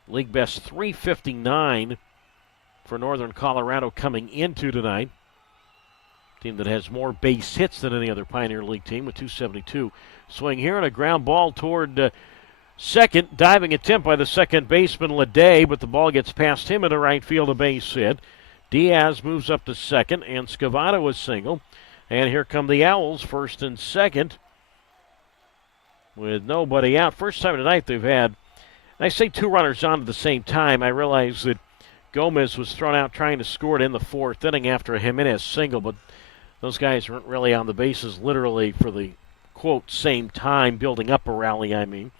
League best 359 for Northern Colorado coming into tonight. Team that has more base hits than any other Pioneer League team with 272. Swing here and a ground ball toward second. Diving attempt by the second baseman Leday, but the ball gets past him into right field, a base hit. Diaz moves up to second, and Scavato is single. And here come the Owls, first and second, with nobody out. First time tonight they've had, I say 2 runners on at the same time. I realize that Gomez was thrown out trying to score it in the 4th inning after a Jimenez single, but those guys weren't really on the bases literally for the, quote, same time, building up a rally, I mean.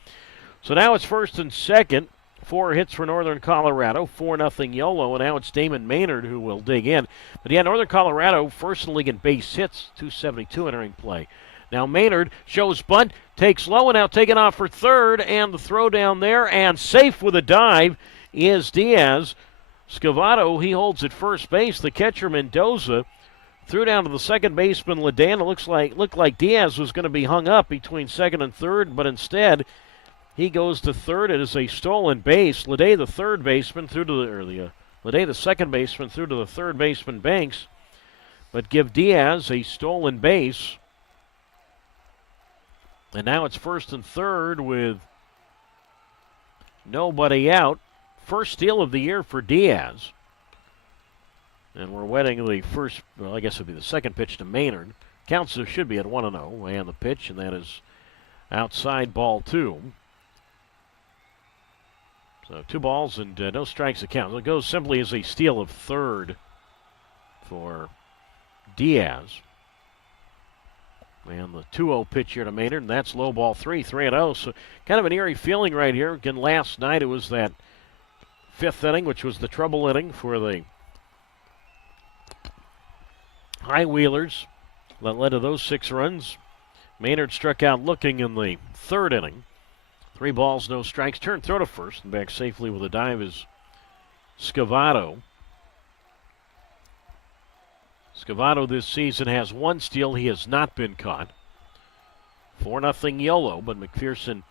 So now it's first and second. 4 hits for Northern Colorado, 4-0 Yolo, and now it's Damon Maynard who will dig in. But yeah, Northern Colorado, first in the league in base hits, 272 entering play. Now Maynard shows bunt, takes low, and now taken off for third, and the throw down there, and safe with a dive is Diaz. Scavato, he holds at first base. The catcher Mendoza threw down to the second baseman Ledan. It looked like Diaz was going to be hung up between second and third, but instead he goes to third. It is a stolen base. Leday, the third baseman, Leday, the second baseman, threw to the third baseman Banks, but give Diaz a stolen base. And now it's first and third with nobody out. First steal of the year for Diaz. And we're waiting the first, well, I guess it would be the second pitch to Maynard. Counts should be at 1-0, and the pitch, and that is outside ball 2. So 2 balls and no strikes to count. It goes simply as a steal of third for Diaz. And the 2-0 pitch here to Maynard, and that's low ball 3, 3-0. So kind of an eerie feeling right here. Again, last night it was that fifth inning, which was the trouble inning for the High Wheelers, that led to those 6 runs. Maynard struck out looking in the third inning. 3 balls, no strikes. Turned throw to first and back safely with a dive is Scavato. Scavato this season has 1 steal. He has not been caught. 4-0 Yolo, but McPherson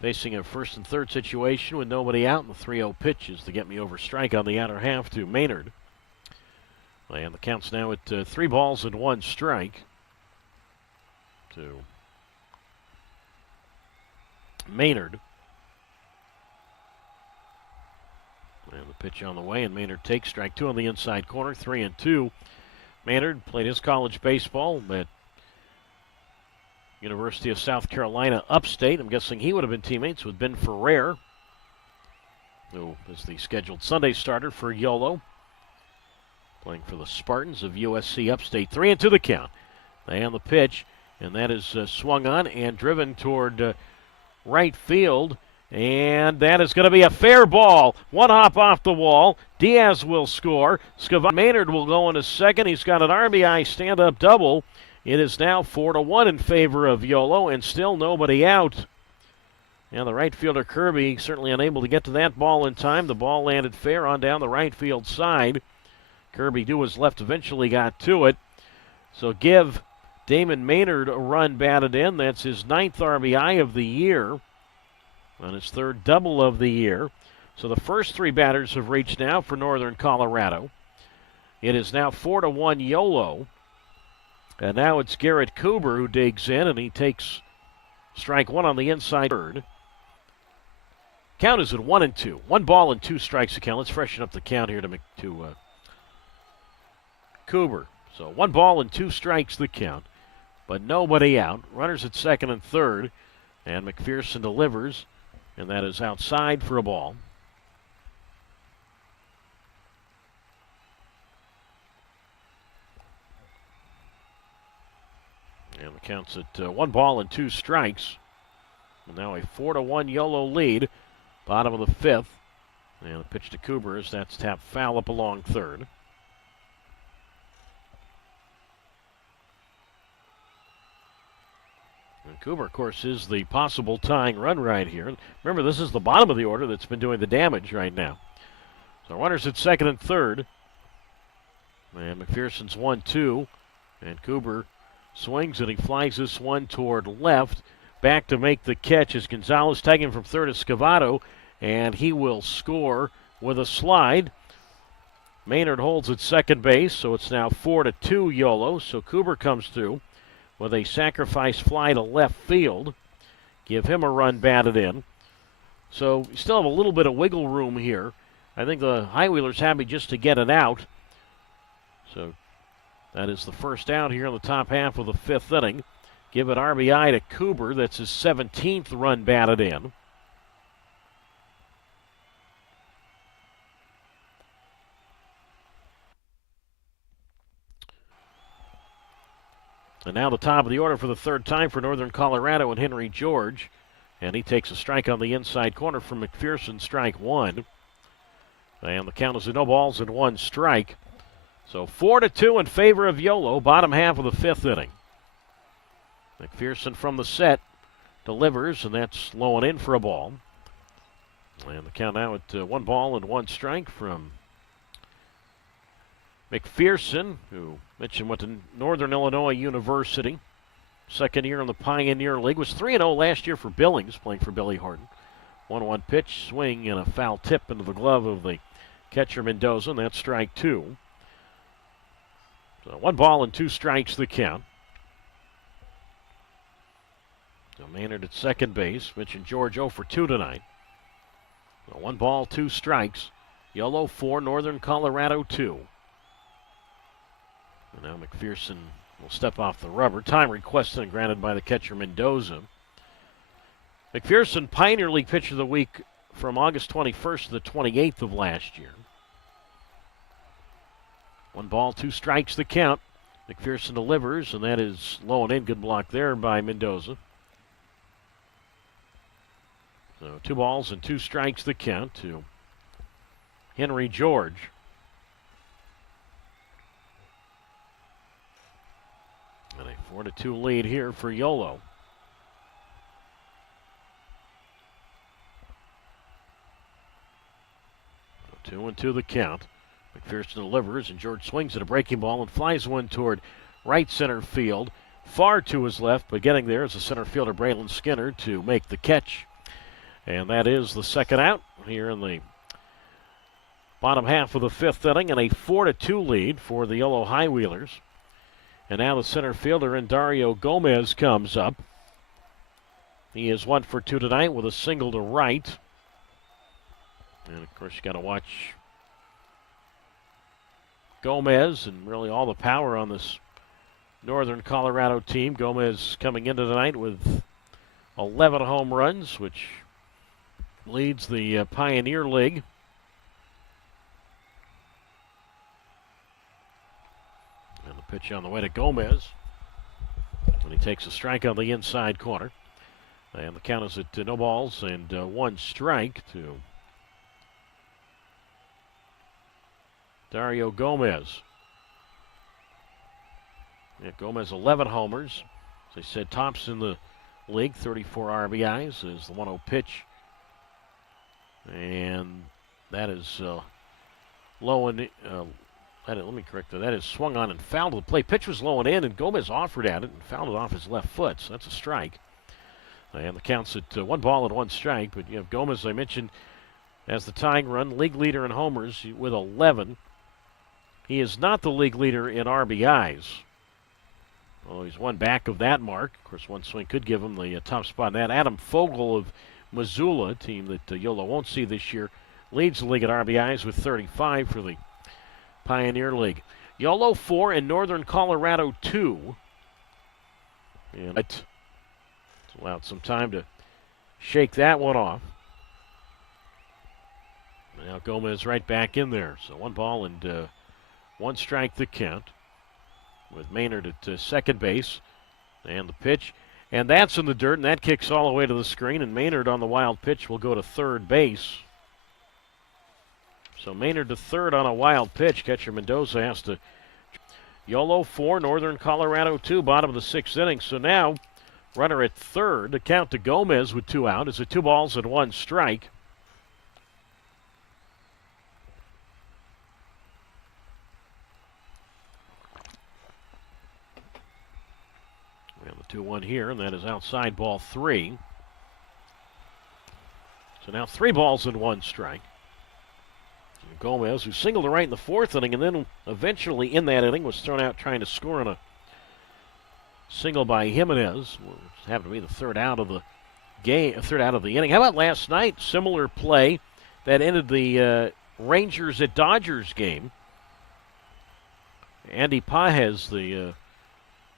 facing a first and third situation with nobody out, and the 3-0 pitch is the get-me-over strike on the outer half to Maynard. And the count's now at 3 balls and 1 strike to Maynard. And the pitch on the way, and Maynard takes strike 2 on the inside corner, 3-2. Maynard played his college baseball at University of South Carolina upstate. I'm guessing he would have been teammates with Ben Ferrer, who is the scheduled Sunday starter for Yolo, playing for the Spartans of USC upstate. 3-2 the count. And the pitch, and that is swung on and driven toward right field. And that is going to be a fair ball. 1 hop off the wall. Diaz will score. Maynard will go into second. He's got an RBI stand-up double. It is now 4-1 in favor of Yolo, and still nobody out. And the right fielder Kirby certainly unable to get to that ball in time. The ball landed fair on down the right field side. Kirby to his left eventually got to it. So give Damon Maynard a run batted in. That's his 9th RBI of the year, on his 3rd double of the year. So the first 3 batters have reached now for Northern Colorado. It is now 4-1 Yolo. And now it's Garrett Cooper who digs in, and he takes strike 1 on the inside third. Count is at 1-2. 1 ball and 2 strikes to count. Let's freshen up the count here to Cooper. So 1 ball and 2 strikes the count, but nobody out. Runners at second and third, and McPherson delivers, and that is outside for a ball. And the count's at 1 ball and 2 strikes. And now a 4-1 Yolo lead, bottom of the 5th. And the pitch to Cooper as that's tapped foul up along third. And Cooper, of course, is the possible tying run right here. Remember, this is the bottom of the order that's been doing the damage right now. So runners at second and third. And McPherson's 1-2. And Cooper swings and he flies this one toward left. Back to make the catch is Gonzalez, tagging from third is Scavato, and he will score with a slide. Maynard holds at second base, so it's now 4-2 Yolo. So Cooper comes through with a sacrifice fly to left field. Give him a run batted in. So you still have a little bit of wiggle room here. I think the High Wheelers happy just to get it out. So that is the first out here in the top half of the 5th inning. Give an RBI to Cooper. That's his 17th run batted in. And now the top of the order for the 3rd time for Northern Colorado and Henry George. And he takes a strike on the inside corner from McPherson, strike 1. And the count is a no balls and 1 strike. So 4-2 in favor of Yolo, bottom half of the 5th inning. McPherson from the set delivers, and that's low and in for a ball. And the count now at 1 ball and 1 strike from McPherson, who mentioned went to Northern Illinois University. 2nd year in the Pioneer League. Was 3-0 last year for Billings, playing for Billy Harden. 1-1 pitch, swing, and a foul tip into the glove of the catcher Mendoza, and that's strike 2. So 1 ball and 2 strikes the count. So Maynard at second base. Mentioned George 0 for 2 tonight. So 1 ball, 2 strikes. Yolo 4, Northern Colorado 2. And now McPherson will step off the rubber. Time requested and granted by the catcher Mendoza. McPherson, Pioneer League Pitcher of the Week from August 21st to the 28th of last year. 1 ball, 2 strikes the count. McPherson delivers, and that is low and in. Good block there by Mendoza. So 2 balls and 2 strikes the count to Henry George. And a 4-2 lead here for Yolo. 2-2 the count. McPherson delivers, and George swings at a breaking ball and flies one toward right center field. Far to his left, but getting there is the center fielder Braylon Skinner to make the catch. And that is the second out here in the bottom half of the fifth inning, and a 4-2 lead for the Yolo High Wheelers. And now the center fielder, Dario Gomez, comes up. He is 1 for 2 tonight with a single to right. And, of course, you got to watch Gomez and really all the power on this Northern Colorado team. Gomez coming into tonight with 11 home runs, which leads the Pioneer League. And the pitch on the way to Gomez. And he takes a strike on the inside corner. And the count is at no balls and 1 strike to Dario Gomez. Yeah, Gomez 11 homers. As I said, tops in the league, 34 RBIs is the 1-0 pitch. And that is low and let me correct that. That is swung on and fouled to the plate. Pitch was low and in, and Gomez offered at it and fouled it off his left foot. So that's a strike. And the count's at 1 ball and 1 strike. But you have Gomez, as I mentioned, as the tying run, league leader in homers with 11. He is not the league leader in RBIs. Well, he's one back of that mark. Of course, one swing could give him the top spot in that. Adam Fogel of Missoula, a team that Yolo won't see this year, leads the league at RBIs with 35 for the Pioneer League. Yolo 4 and Northern Colorado 2. And it's allowed some time to shake that one off. Now Gomez right back in there. So 1 ball and 1 strike the count, with Maynard at second base. And the pitch. And that's in the dirt, and that kicks all the way to the screen. And Maynard on the wild pitch will go to third base. So Maynard to third on a wild pitch. Catcher Mendoza has to. Yolo 4, Northern Colorado 2, bottom of the 6th inning. So now, runner at third. The count to Gomez with 2 out. It's a 2 balls and 1 strike. And the 2-1 here, and that is outside ball 3. So now 3 balls and 1 strike. Gomez, who singled to right in the 4th inning, and then eventually in that inning was thrown out trying to score on a single by Jimenez. Which happened to be the 3rd out of the game, 3rd out of the inning. How about last night? Similar play that ended the Rangers at Dodgers game. Andy Pages, the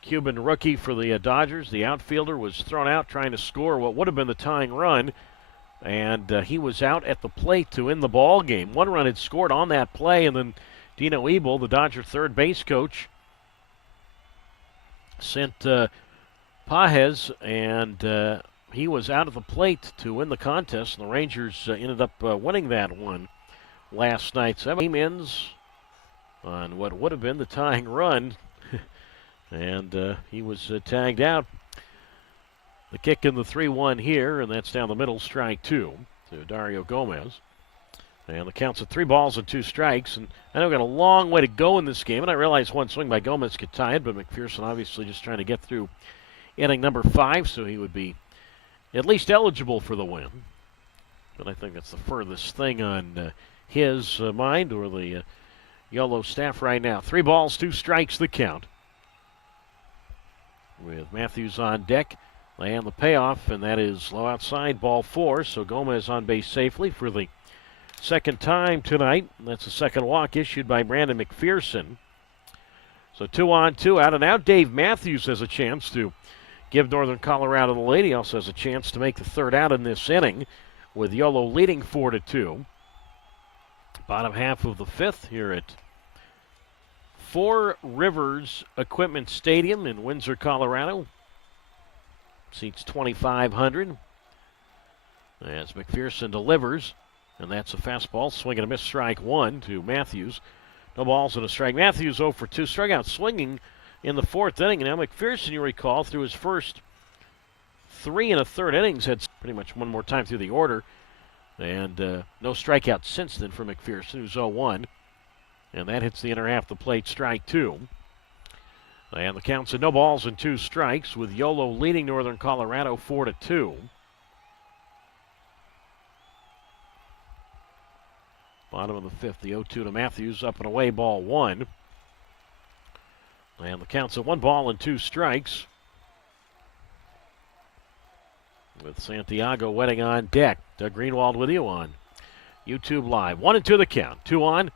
Cuban rookie for the Dodgers, the outfielder, was thrown out trying to score what would have been the tying run. And he was out at the plate to end the ball game. 1 run had scored on that play, and then Dino Ebel, the Dodger third base coach, sent Pages, and he was out at the plate to win the contest. And the Rangers ended up winning that one last night. 7 game ends on what would have been the tying run, and he was tagged out. The kick in the 3-1 here, and that's down the middle, strike 2 to Dario Gomez. And the count's at 3 balls and 2 strikes. And I know we've got a long way to go in this game, and I realize 1 swing by Gomez could tie it, but McPherson obviously just trying to get through inning number 5, so he would be at least eligible for the win. But I think that's the furthest thing on his mind or the Yolo staff right now. 3 balls, 2 strikes, the count. With Matthews on deck. And the payoff, and that is low outside, ball 4. So Gomez on base safely for the 2nd time tonight. That's a 2nd walk issued by Brandon McPherson. So 2 on, 2 out, and now Dave Matthews has a chance to give Northern Colorado the lead. He also has a chance to make the 3rd out in this inning, with Yolo leading 4-2. Bottom half of the 5th here at Four Rivers Equipment Stadium in Windsor, Colorado. Seats 2,500 as McPherson delivers. And that's a fastball. Swing and a miss, strike one to Matthews. No balls and a strike. Matthews 0 for 2. Strikeout swinging in the fourth inning. And now McPherson, you recall, through his first 3 1/3 innings, had pretty much one more time through the order. And no strikeouts since then for McPherson, who's 0-1. And that hits the inner half of the plate, strike 2. And the count's at no balls and 2 strikes, with Yolo leading Northern Colorado 4-2. Bottom of the fifth, the 0-2 to Matthews, up and away, ball 1. And the count's at 1 ball and 2 strikes, with Santiago wetting on deck. Doug Greenwald with you on YouTube Live. 1-2 the count. 2 on,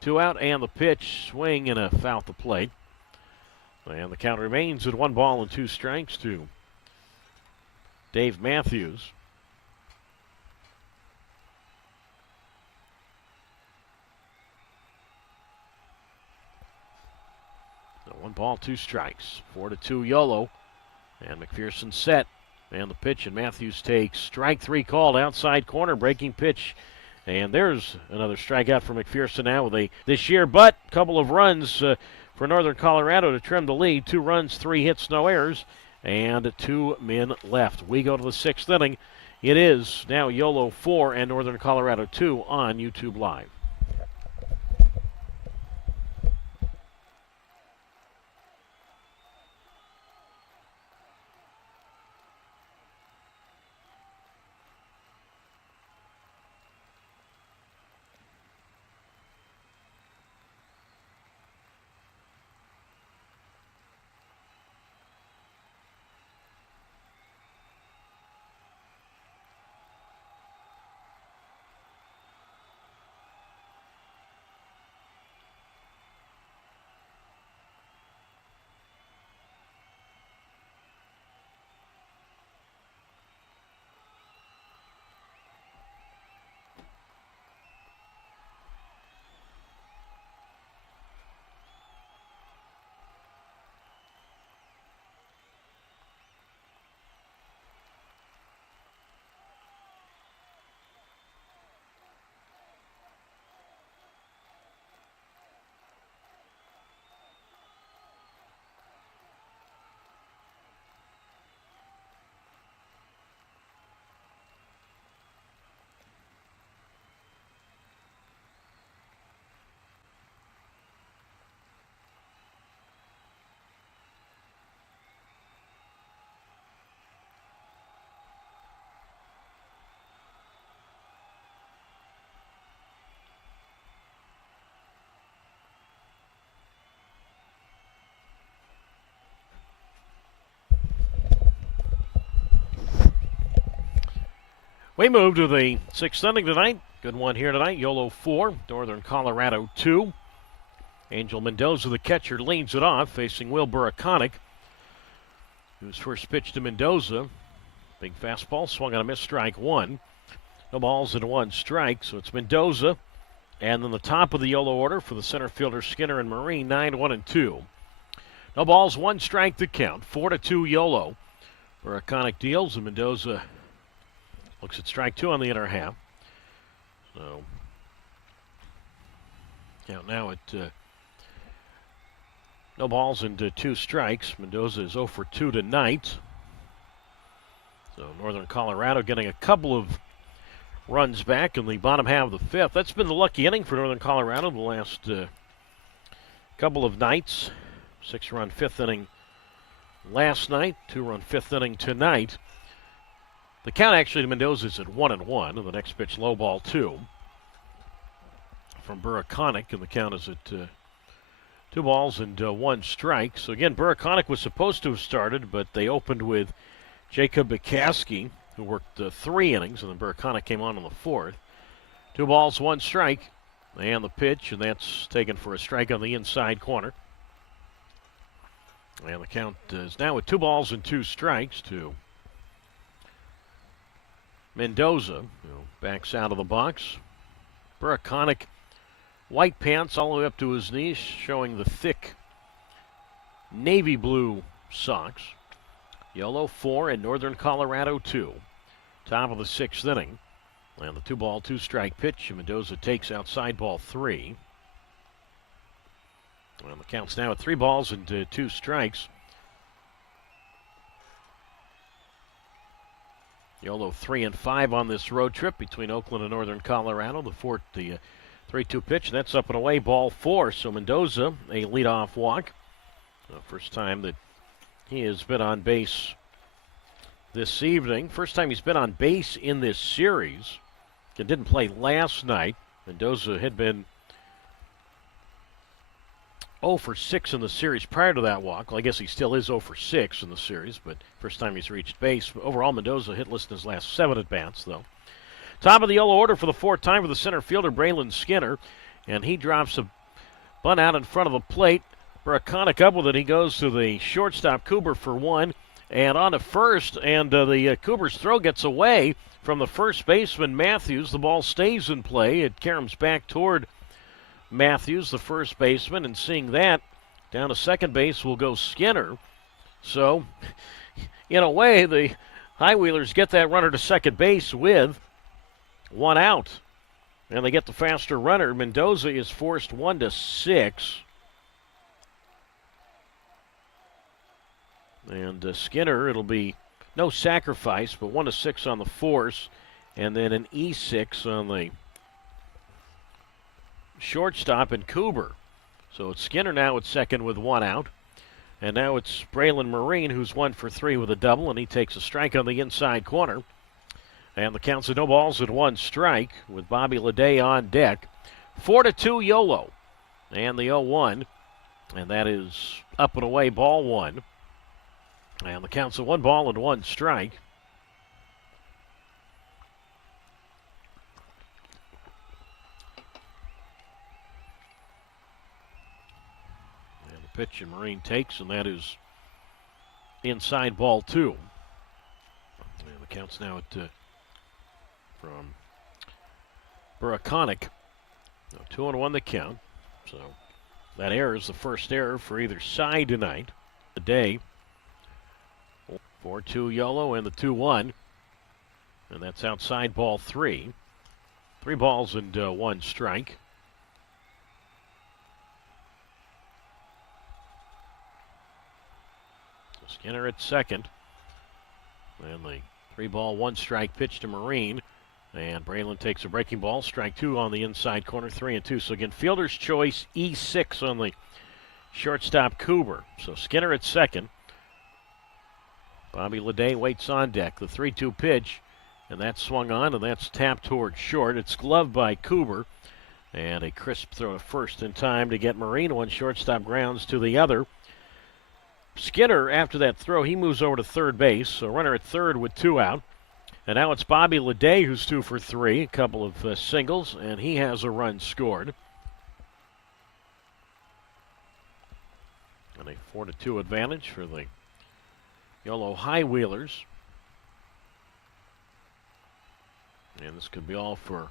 2 out, and the pitch, swing and a foul at the plate. And the count remains at 1 ball and 2 strikes to Dave Matthews. So 1 ball, 2 strikes. 4-2 Yolo. And McPherson set. And the pitch, and Matthews takes strike 3 called, outside corner, breaking pitch. And there's another strikeout for McPherson now with this year, but a couple of runs for Northern Colorado to trim the lead. 2 runs, 3 hits, no errors, and 2 men left. We go to the 6th inning. It is now Yolo 4 and Northern Colorado 2 on YouTube Live. We move to the 6th inning tonight. Good one here tonight. Yolo 4, Northern Colorado 2. Angel Mendoza, the catcher, leads it off, facing Will Buraconic, whose first pitch to Mendoza. Big fastball, swung on a miss, strike 1. No balls and 1 strike, so it's Mendoza. And then the top of the Yolo order for the center fielder Skinner and Marine, 9-1-2. No balls, 1 strike to count. 4-2 Yolo. Buraconic deals, and Mendoza looks at strike 2 on the inner half. So, count now at no balls and 2 strikes. Mendoza is 0 for 2 tonight. So, Northern Colorado getting a couple of runs back in the bottom half of the 5th. That's been the lucky inning for Northern Colorado the last couple of nights. 6-run 5th inning last night, 2-run 5th inning tonight. The count actually to Mendoza is at 1-1, and the next pitch low ball 2 from Buraconic, and the count is at 2 balls and 1 strike. So again, Buraconic was supposed to have started, but they opened with Jacob Bikaski, who worked 3 innings, and then Buraconic came on the 4th. 2 balls, 1 strike, and the pitch, and that's taken for a strike on the inside corner. And the count is now at 2 balls and 2 strikes to Mendoza, who backs out of the box. Buraconic, white pants all the way up to his knees, showing the thick navy blue socks. Yolo 4 and Northern Colorado 2. Top of the 6th inning. And the 2-ball, 2-strike pitch. Mendoza takes outside ball 3. Well, the count's now at 3 balls and 2 strikes. Yolo 3-5 on this road trip between Oakland and Northern Colorado. The 3-2 pitch, that's up and away, ball 4. So Mendoza, a leadoff walk. The first time that he has been on base this evening. First time he's been on base in this series. He didn't play last night. Mendoza had been 0 for 6 in the series prior to that walk. Well, I guess he still is 0 for 6 in the series, but first time he's reached base. Overall, Mendoza hitless in his last 7 at-bats, though. Top of the Yellow order for the 4th time for the center fielder, Braylon Skinner, and he drops a bunt out in front of the plate. Buraconic up with it. He goes to the shortstop, Cooper, for 1, and on to first, and the Cooper's throw gets away from the first baseman, Matthews. The ball stays in play. It caroms back toward Matthews, the first baseman, and seeing that, down to second base will go Skinner. So, in a way, the High Wheelers get that runner to second base with 1 out. And they get the faster runner. Mendoza is forced 1-6. And Skinner, it'll be no sacrifice, but 1-6 on the force, and then an E6 on the shortstop and Cooper. So it's Skinner now at second with 1 out. And now it's Braylon Marine, who's 1 for 3 with a double, and he takes a strike on the inside corner. And the count's at no balls and 1 strike with Bobby Leday on deck. 4-2 Yolo. And the 0-1. And that is up and away, ball 1. And the count's at 1 ball and 1 strike. And the pitch and Marine takes, and that is inside ball 2. And the count's now at from Buraconic. 2-1 the count. So that error is the first error for either side tonight. The day. 4-2 Yolo and the 2-1. And that's outside ball 3. 3 balls and 1 strike. Skinner at second. And the 3-ball, 1 strike pitch to Marine. And Braylon takes a breaking ball. Strike 2 on the inside corner, 3-2. So again, fielder's choice, E6 on the shortstop, Cooper. So Skinner at second. Bobby Leday waits on deck. The 3-2 pitch, and that's swung on, and that's tapped toward short. It's gloved by Cooper, and a crisp throw to first in time to get Marine. 1 shortstop grounds to the other. Skinner, after that throw, he moves over to third base. So runner at third with 2 out. And now it's Bobby Leday who's 2 for 3. A couple of singles, and he has a run scored. And a 4-2 advantage for the Yolo High Wheelers. And this could be all for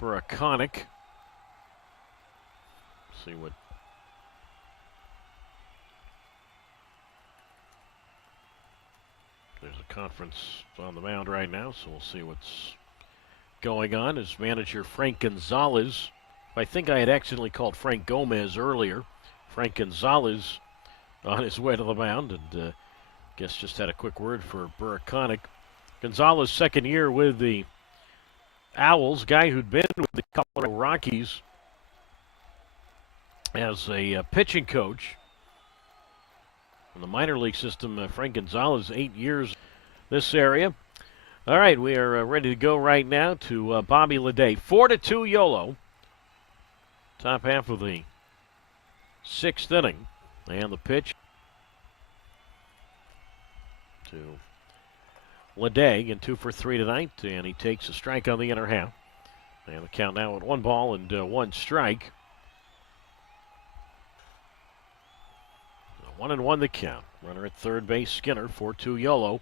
Buraconic. See what there's a conference on the mound right now, so we'll see what's going on. As manager Frank Gonzalez, I think I had accidentally called Frank Gomez earlier. Frank Gonzalez on his way to the mound, and guess just had a quick word for Buraconic. Gonzalez, second year with the Owls, guy who'd been with the Colorado Rockies as a pitching coach in the minor league system. Frank Gonzalez, 8 years this area. All right, we are ready to go right now to Bobby Leday. 4-2 Yolo. Top half of the 6th inning. And the pitch to Leday, and 2 for 3 tonight, and he takes a strike on the inner half. And the count now at 1 ball and 1 strike. 1-1 the count. Runner at third base, Skinner, 4-2 Yolo.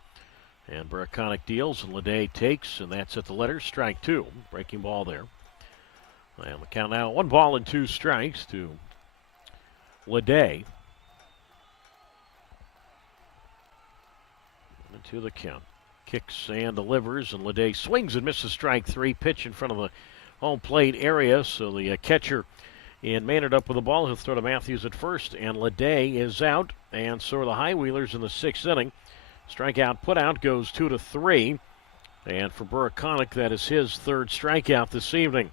And Buraconic deals, and Leday takes, and that's at the letter, strike 2. Breaking ball there. And the count now 1 ball and 2 strikes to Leday. Into the count. Kicks and delivers, and Leday swings and misses strike three. Pitch in front of the home plate area, so the catcher in Maynard up with the ball. He'll throw to Matthews at first, and Leday is out, and so are the High Wheelers in the sixth inning. Strikeout put out goes 2-3, and for Buraconic, that is his third strikeout this evening.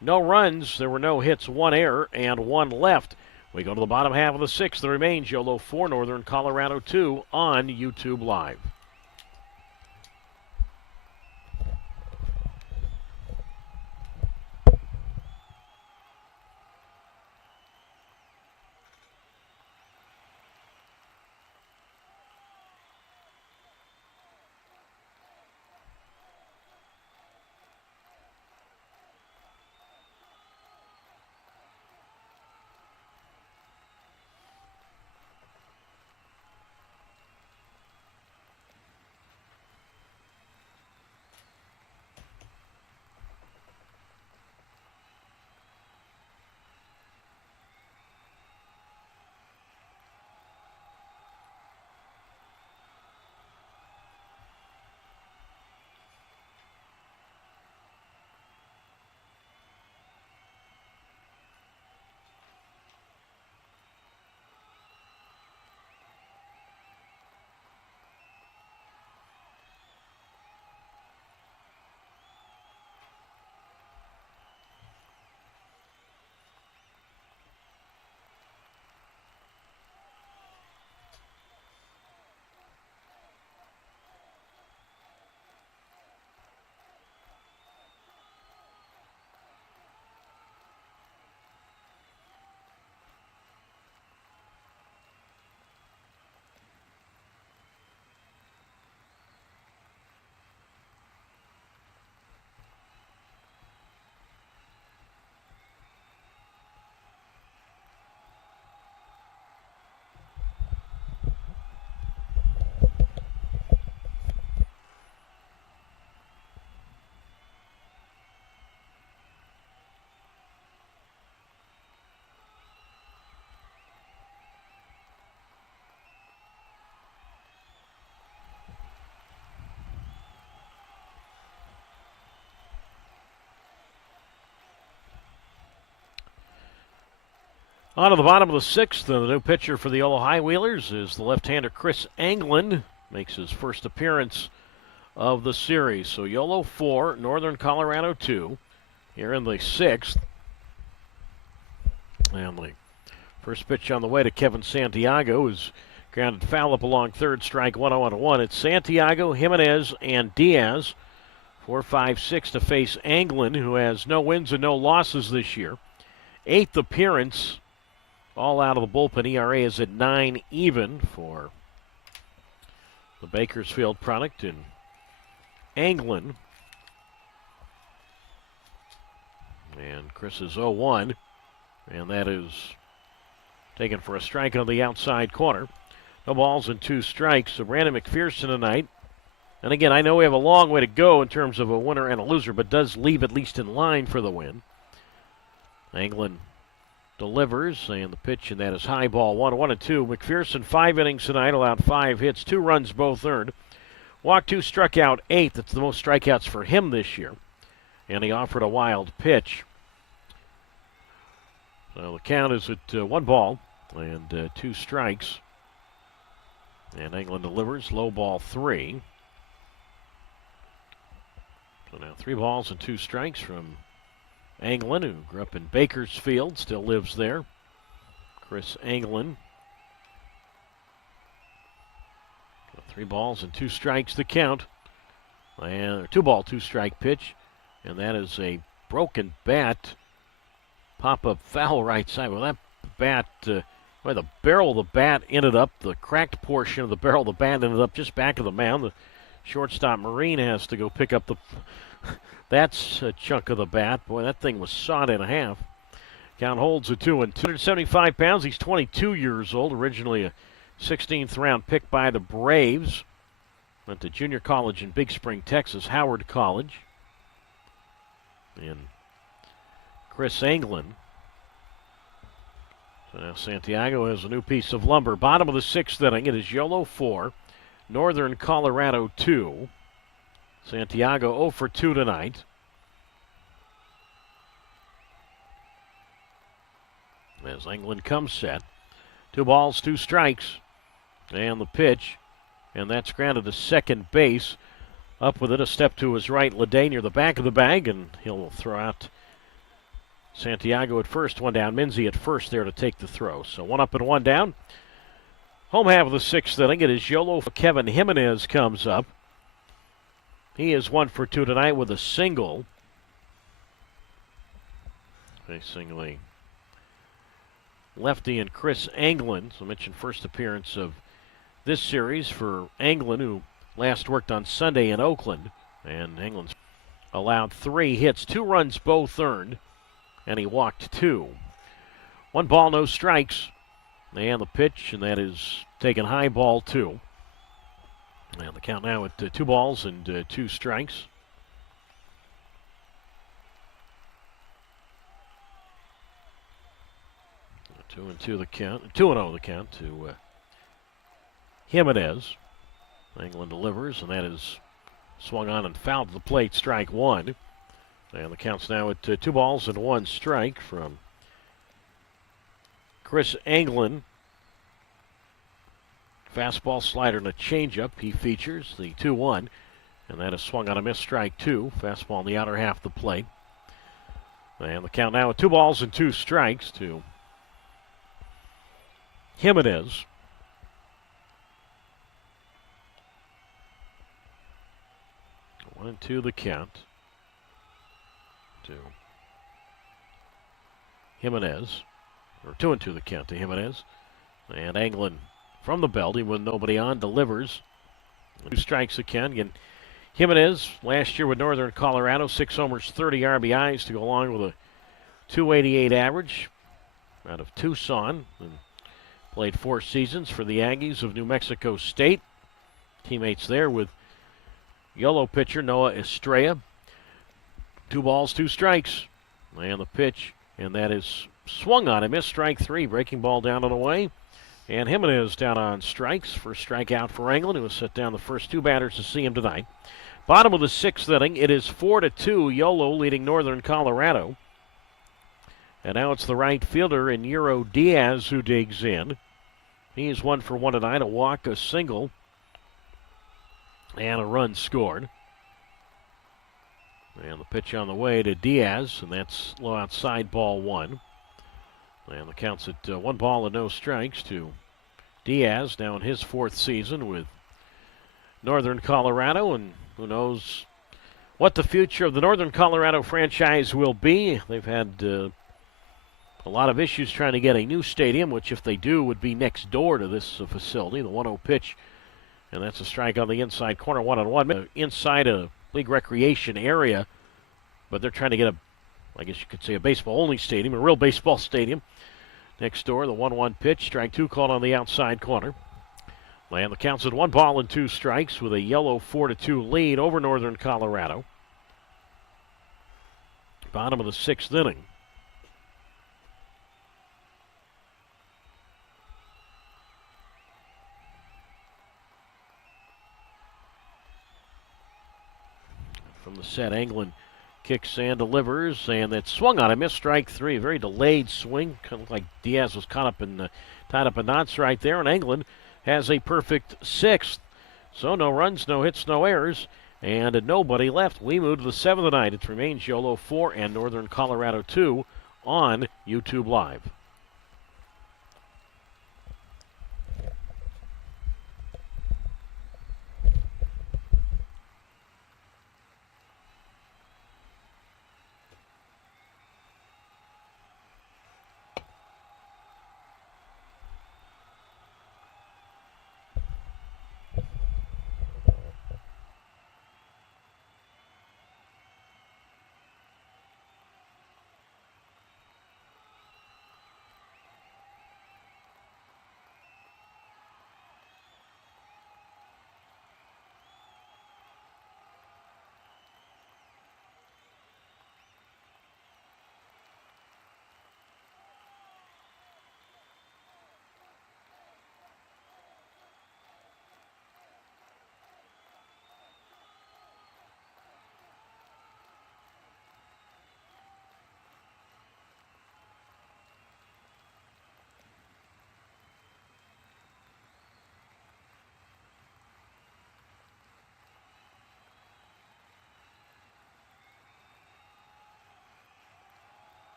No runs, there were no hits, one error, and one left. We go to the bottom half of the sixth. There remains Yolo 4, Northern Colorado 2 on YouTube Live. On to the bottom of the sixth, the new pitcher for the Yolo High Wheelers is the left-hander Chris Anglin. Makes his first appearance of the series. So Yolo 4, Northern Colorado 2, here in the sixth. And the first pitch on the way to Kevin Santiago is grounded foul up along third, strike 1-0-1. It's Santiago, Jimenez, and Diaz. 4-5-6 to face Anglin, who has no wins and no losses this year. Eighth appearance. All out of the bullpen. ERA is at 9 even for the Bakersfield product. And Anglin. And Chris is 0-1. And that is taken for a strike on the outside corner. No balls and 2 strikes. So Brandon McPherson tonight. And again, I know we have a long way to go in terms of a winner and a loser, but does leave at least in line for the win. Anglin delivers, and the pitch, and that is high ball, 1-2. McPherson, 5 innings tonight, allowed 5 hits, 2 runs both earned. Walked 2, struck out 8. That's the most strikeouts for him this year. And he offered a wild pitch. So the count is at 1 ball and 2 strikes. And Anglin delivers, low ball 3. So now 3 balls and 2 strikes from Anglin, who grew up in Bakersfield, still lives there. Chris Anglin. 3 balls and 2 strikes to count. And 2 ball, 2 strike pitch. And that is a broken bat. Pop-up foul right side. Well, that bat, where the barrel of the bat ended up, the cracked portion of the barrel of the bat ended up just back of the mound. The shortstop Marine has to go pick up the... That's a chunk of the bat. Boy, that thing was sawed in half. Count holds at 2-2. 275 pounds. He's 22 years old. Originally a 16th round pick by the Braves. Went to junior college in Big Spring, Texas, Howard College. And Chris Anglin. So now Santiago has a new piece of lumber. Bottom of the 6th inning. It is Yolo 4, Northern Colorado 2. Santiago 0 for 2 tonight. As England comes set. 2 balls, 2 strikes. And the pitch. And that's grounded to second base. Up with it, a step to his right, Leday near the back of the bag, and he'll throw out Santiago at first, 1 down. Minzy at first there to take the throw. So 1 up and 1 down. Home half of the 6th inning. It is Yolo. Kevin Jimenez comes up. He is 1 for 2 tonight with a single. Facing the lefty and Chris Anglin. So I mentioned first appearance of this series for Anglin, who last worked on Sunday in Oakland. And Anglin's allowed 3 hits, 2 runs both earned, and he walked 2. 1 ball, no strikes. And the pitch, and that is taken high, ball 2. And the count now at 2 balls and 2 strikes. 2-2 the count. 2-0 the count to Jimenez. England delivers, and that is swung on and fouled to the plate, strike 1. And the count's now at 2 balls and 1 strike from Chris Anglin. Fastball, slider, and a changeup. He features the 2-1, and that is swung on a miss, strike 2. Fastball in the outer half of the plate. And the count now at 2 balls and 2 strikes to Jimenez. 1-2 the count to Jimenez, or 2-2 the count to Jimenez. And Anglin from the belt, with nobody on, delivers. 2 strikes the count. Again, Jimenez, last year with Northern Colorado, 6 homers, 30 RBIs to go along with a .288 average out of Tucson. And played 4 seasons for the Aggies of New Mexico State. Teammates there with Yolo pitcher Noah Estrella. 2 balls, 2 strikes. And the pitch, and that is swung on and missed, strike 3. Breaking ball down and away. And Jimenez down on strikes. First strikeout for Anglin, who has set down the first 2 batters to see him tonight. Bottom of the 6th inning, it is 4-2. Yolo leading Northern Colorado. And now it's the right fielder in Euro Diaz who digs in. He's 1 for 1 tonight, a walk, a single, and a run scored. And the pitch on the way to Diaz, and that's low outside, ball 1. And the count's at 1 ball and no strikes to Diaz, now in his 4th season with Northern Colorado, and who knows what the future of the Northern Colorado franchise will be. They've had a lot of issues trying to get a new stadium, which if they do would be next door to this facility. The 1-0 pitch, and that's a strike on the inside corner, 1-1. Inside a league recreation area, but they're trying to get I guess you could say a baseball-only stadium, a real baseball stadium. Next door, the 1-1 pitch, strike 2 called on the outside corner. And the count's at 1 ball and 2 strikes with a Yellow 4-2 lead over Northern Colorado. Bottom of the 6th inning. From the set, Anglin kicks and delivers, and that swung on a miss, strike 3. A very delayed swing, kind of like Diaz was tied up in knots right there, and Anglin has a perfect 6th. So no runs, no hits, no errors, and nobody left. We move to the 7th tonight. It remains Yolo 4 and Northern Colorado 2 on YouTube Live.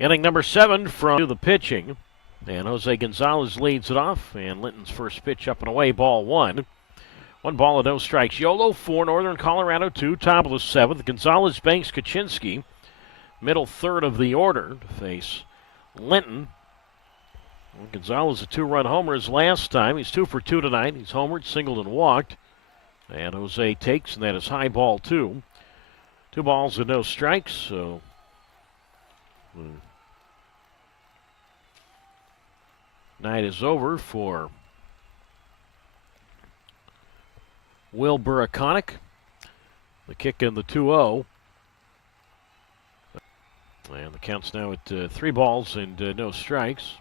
Inning number 7 from the pitching. And Jose Gonzalez leads it off. And Linton's first pitch up and away, ball 1. 1 ball and no strikes. Yolo 4, Northern Colorado 2, top of the 7th. Gonzalez, Banks, Kaczynski, middle third of the order to face Linton. Gonzalez, a 2-run homer his last time. He's 2 for 2 tonight. He's homered, singled, and walked. And Jose takes, and that is high ball 2. 2 balls and no strikes, so night is over for Will Buraconic. The kick in the 2-0. And the count's now at 3 balls and no strikes.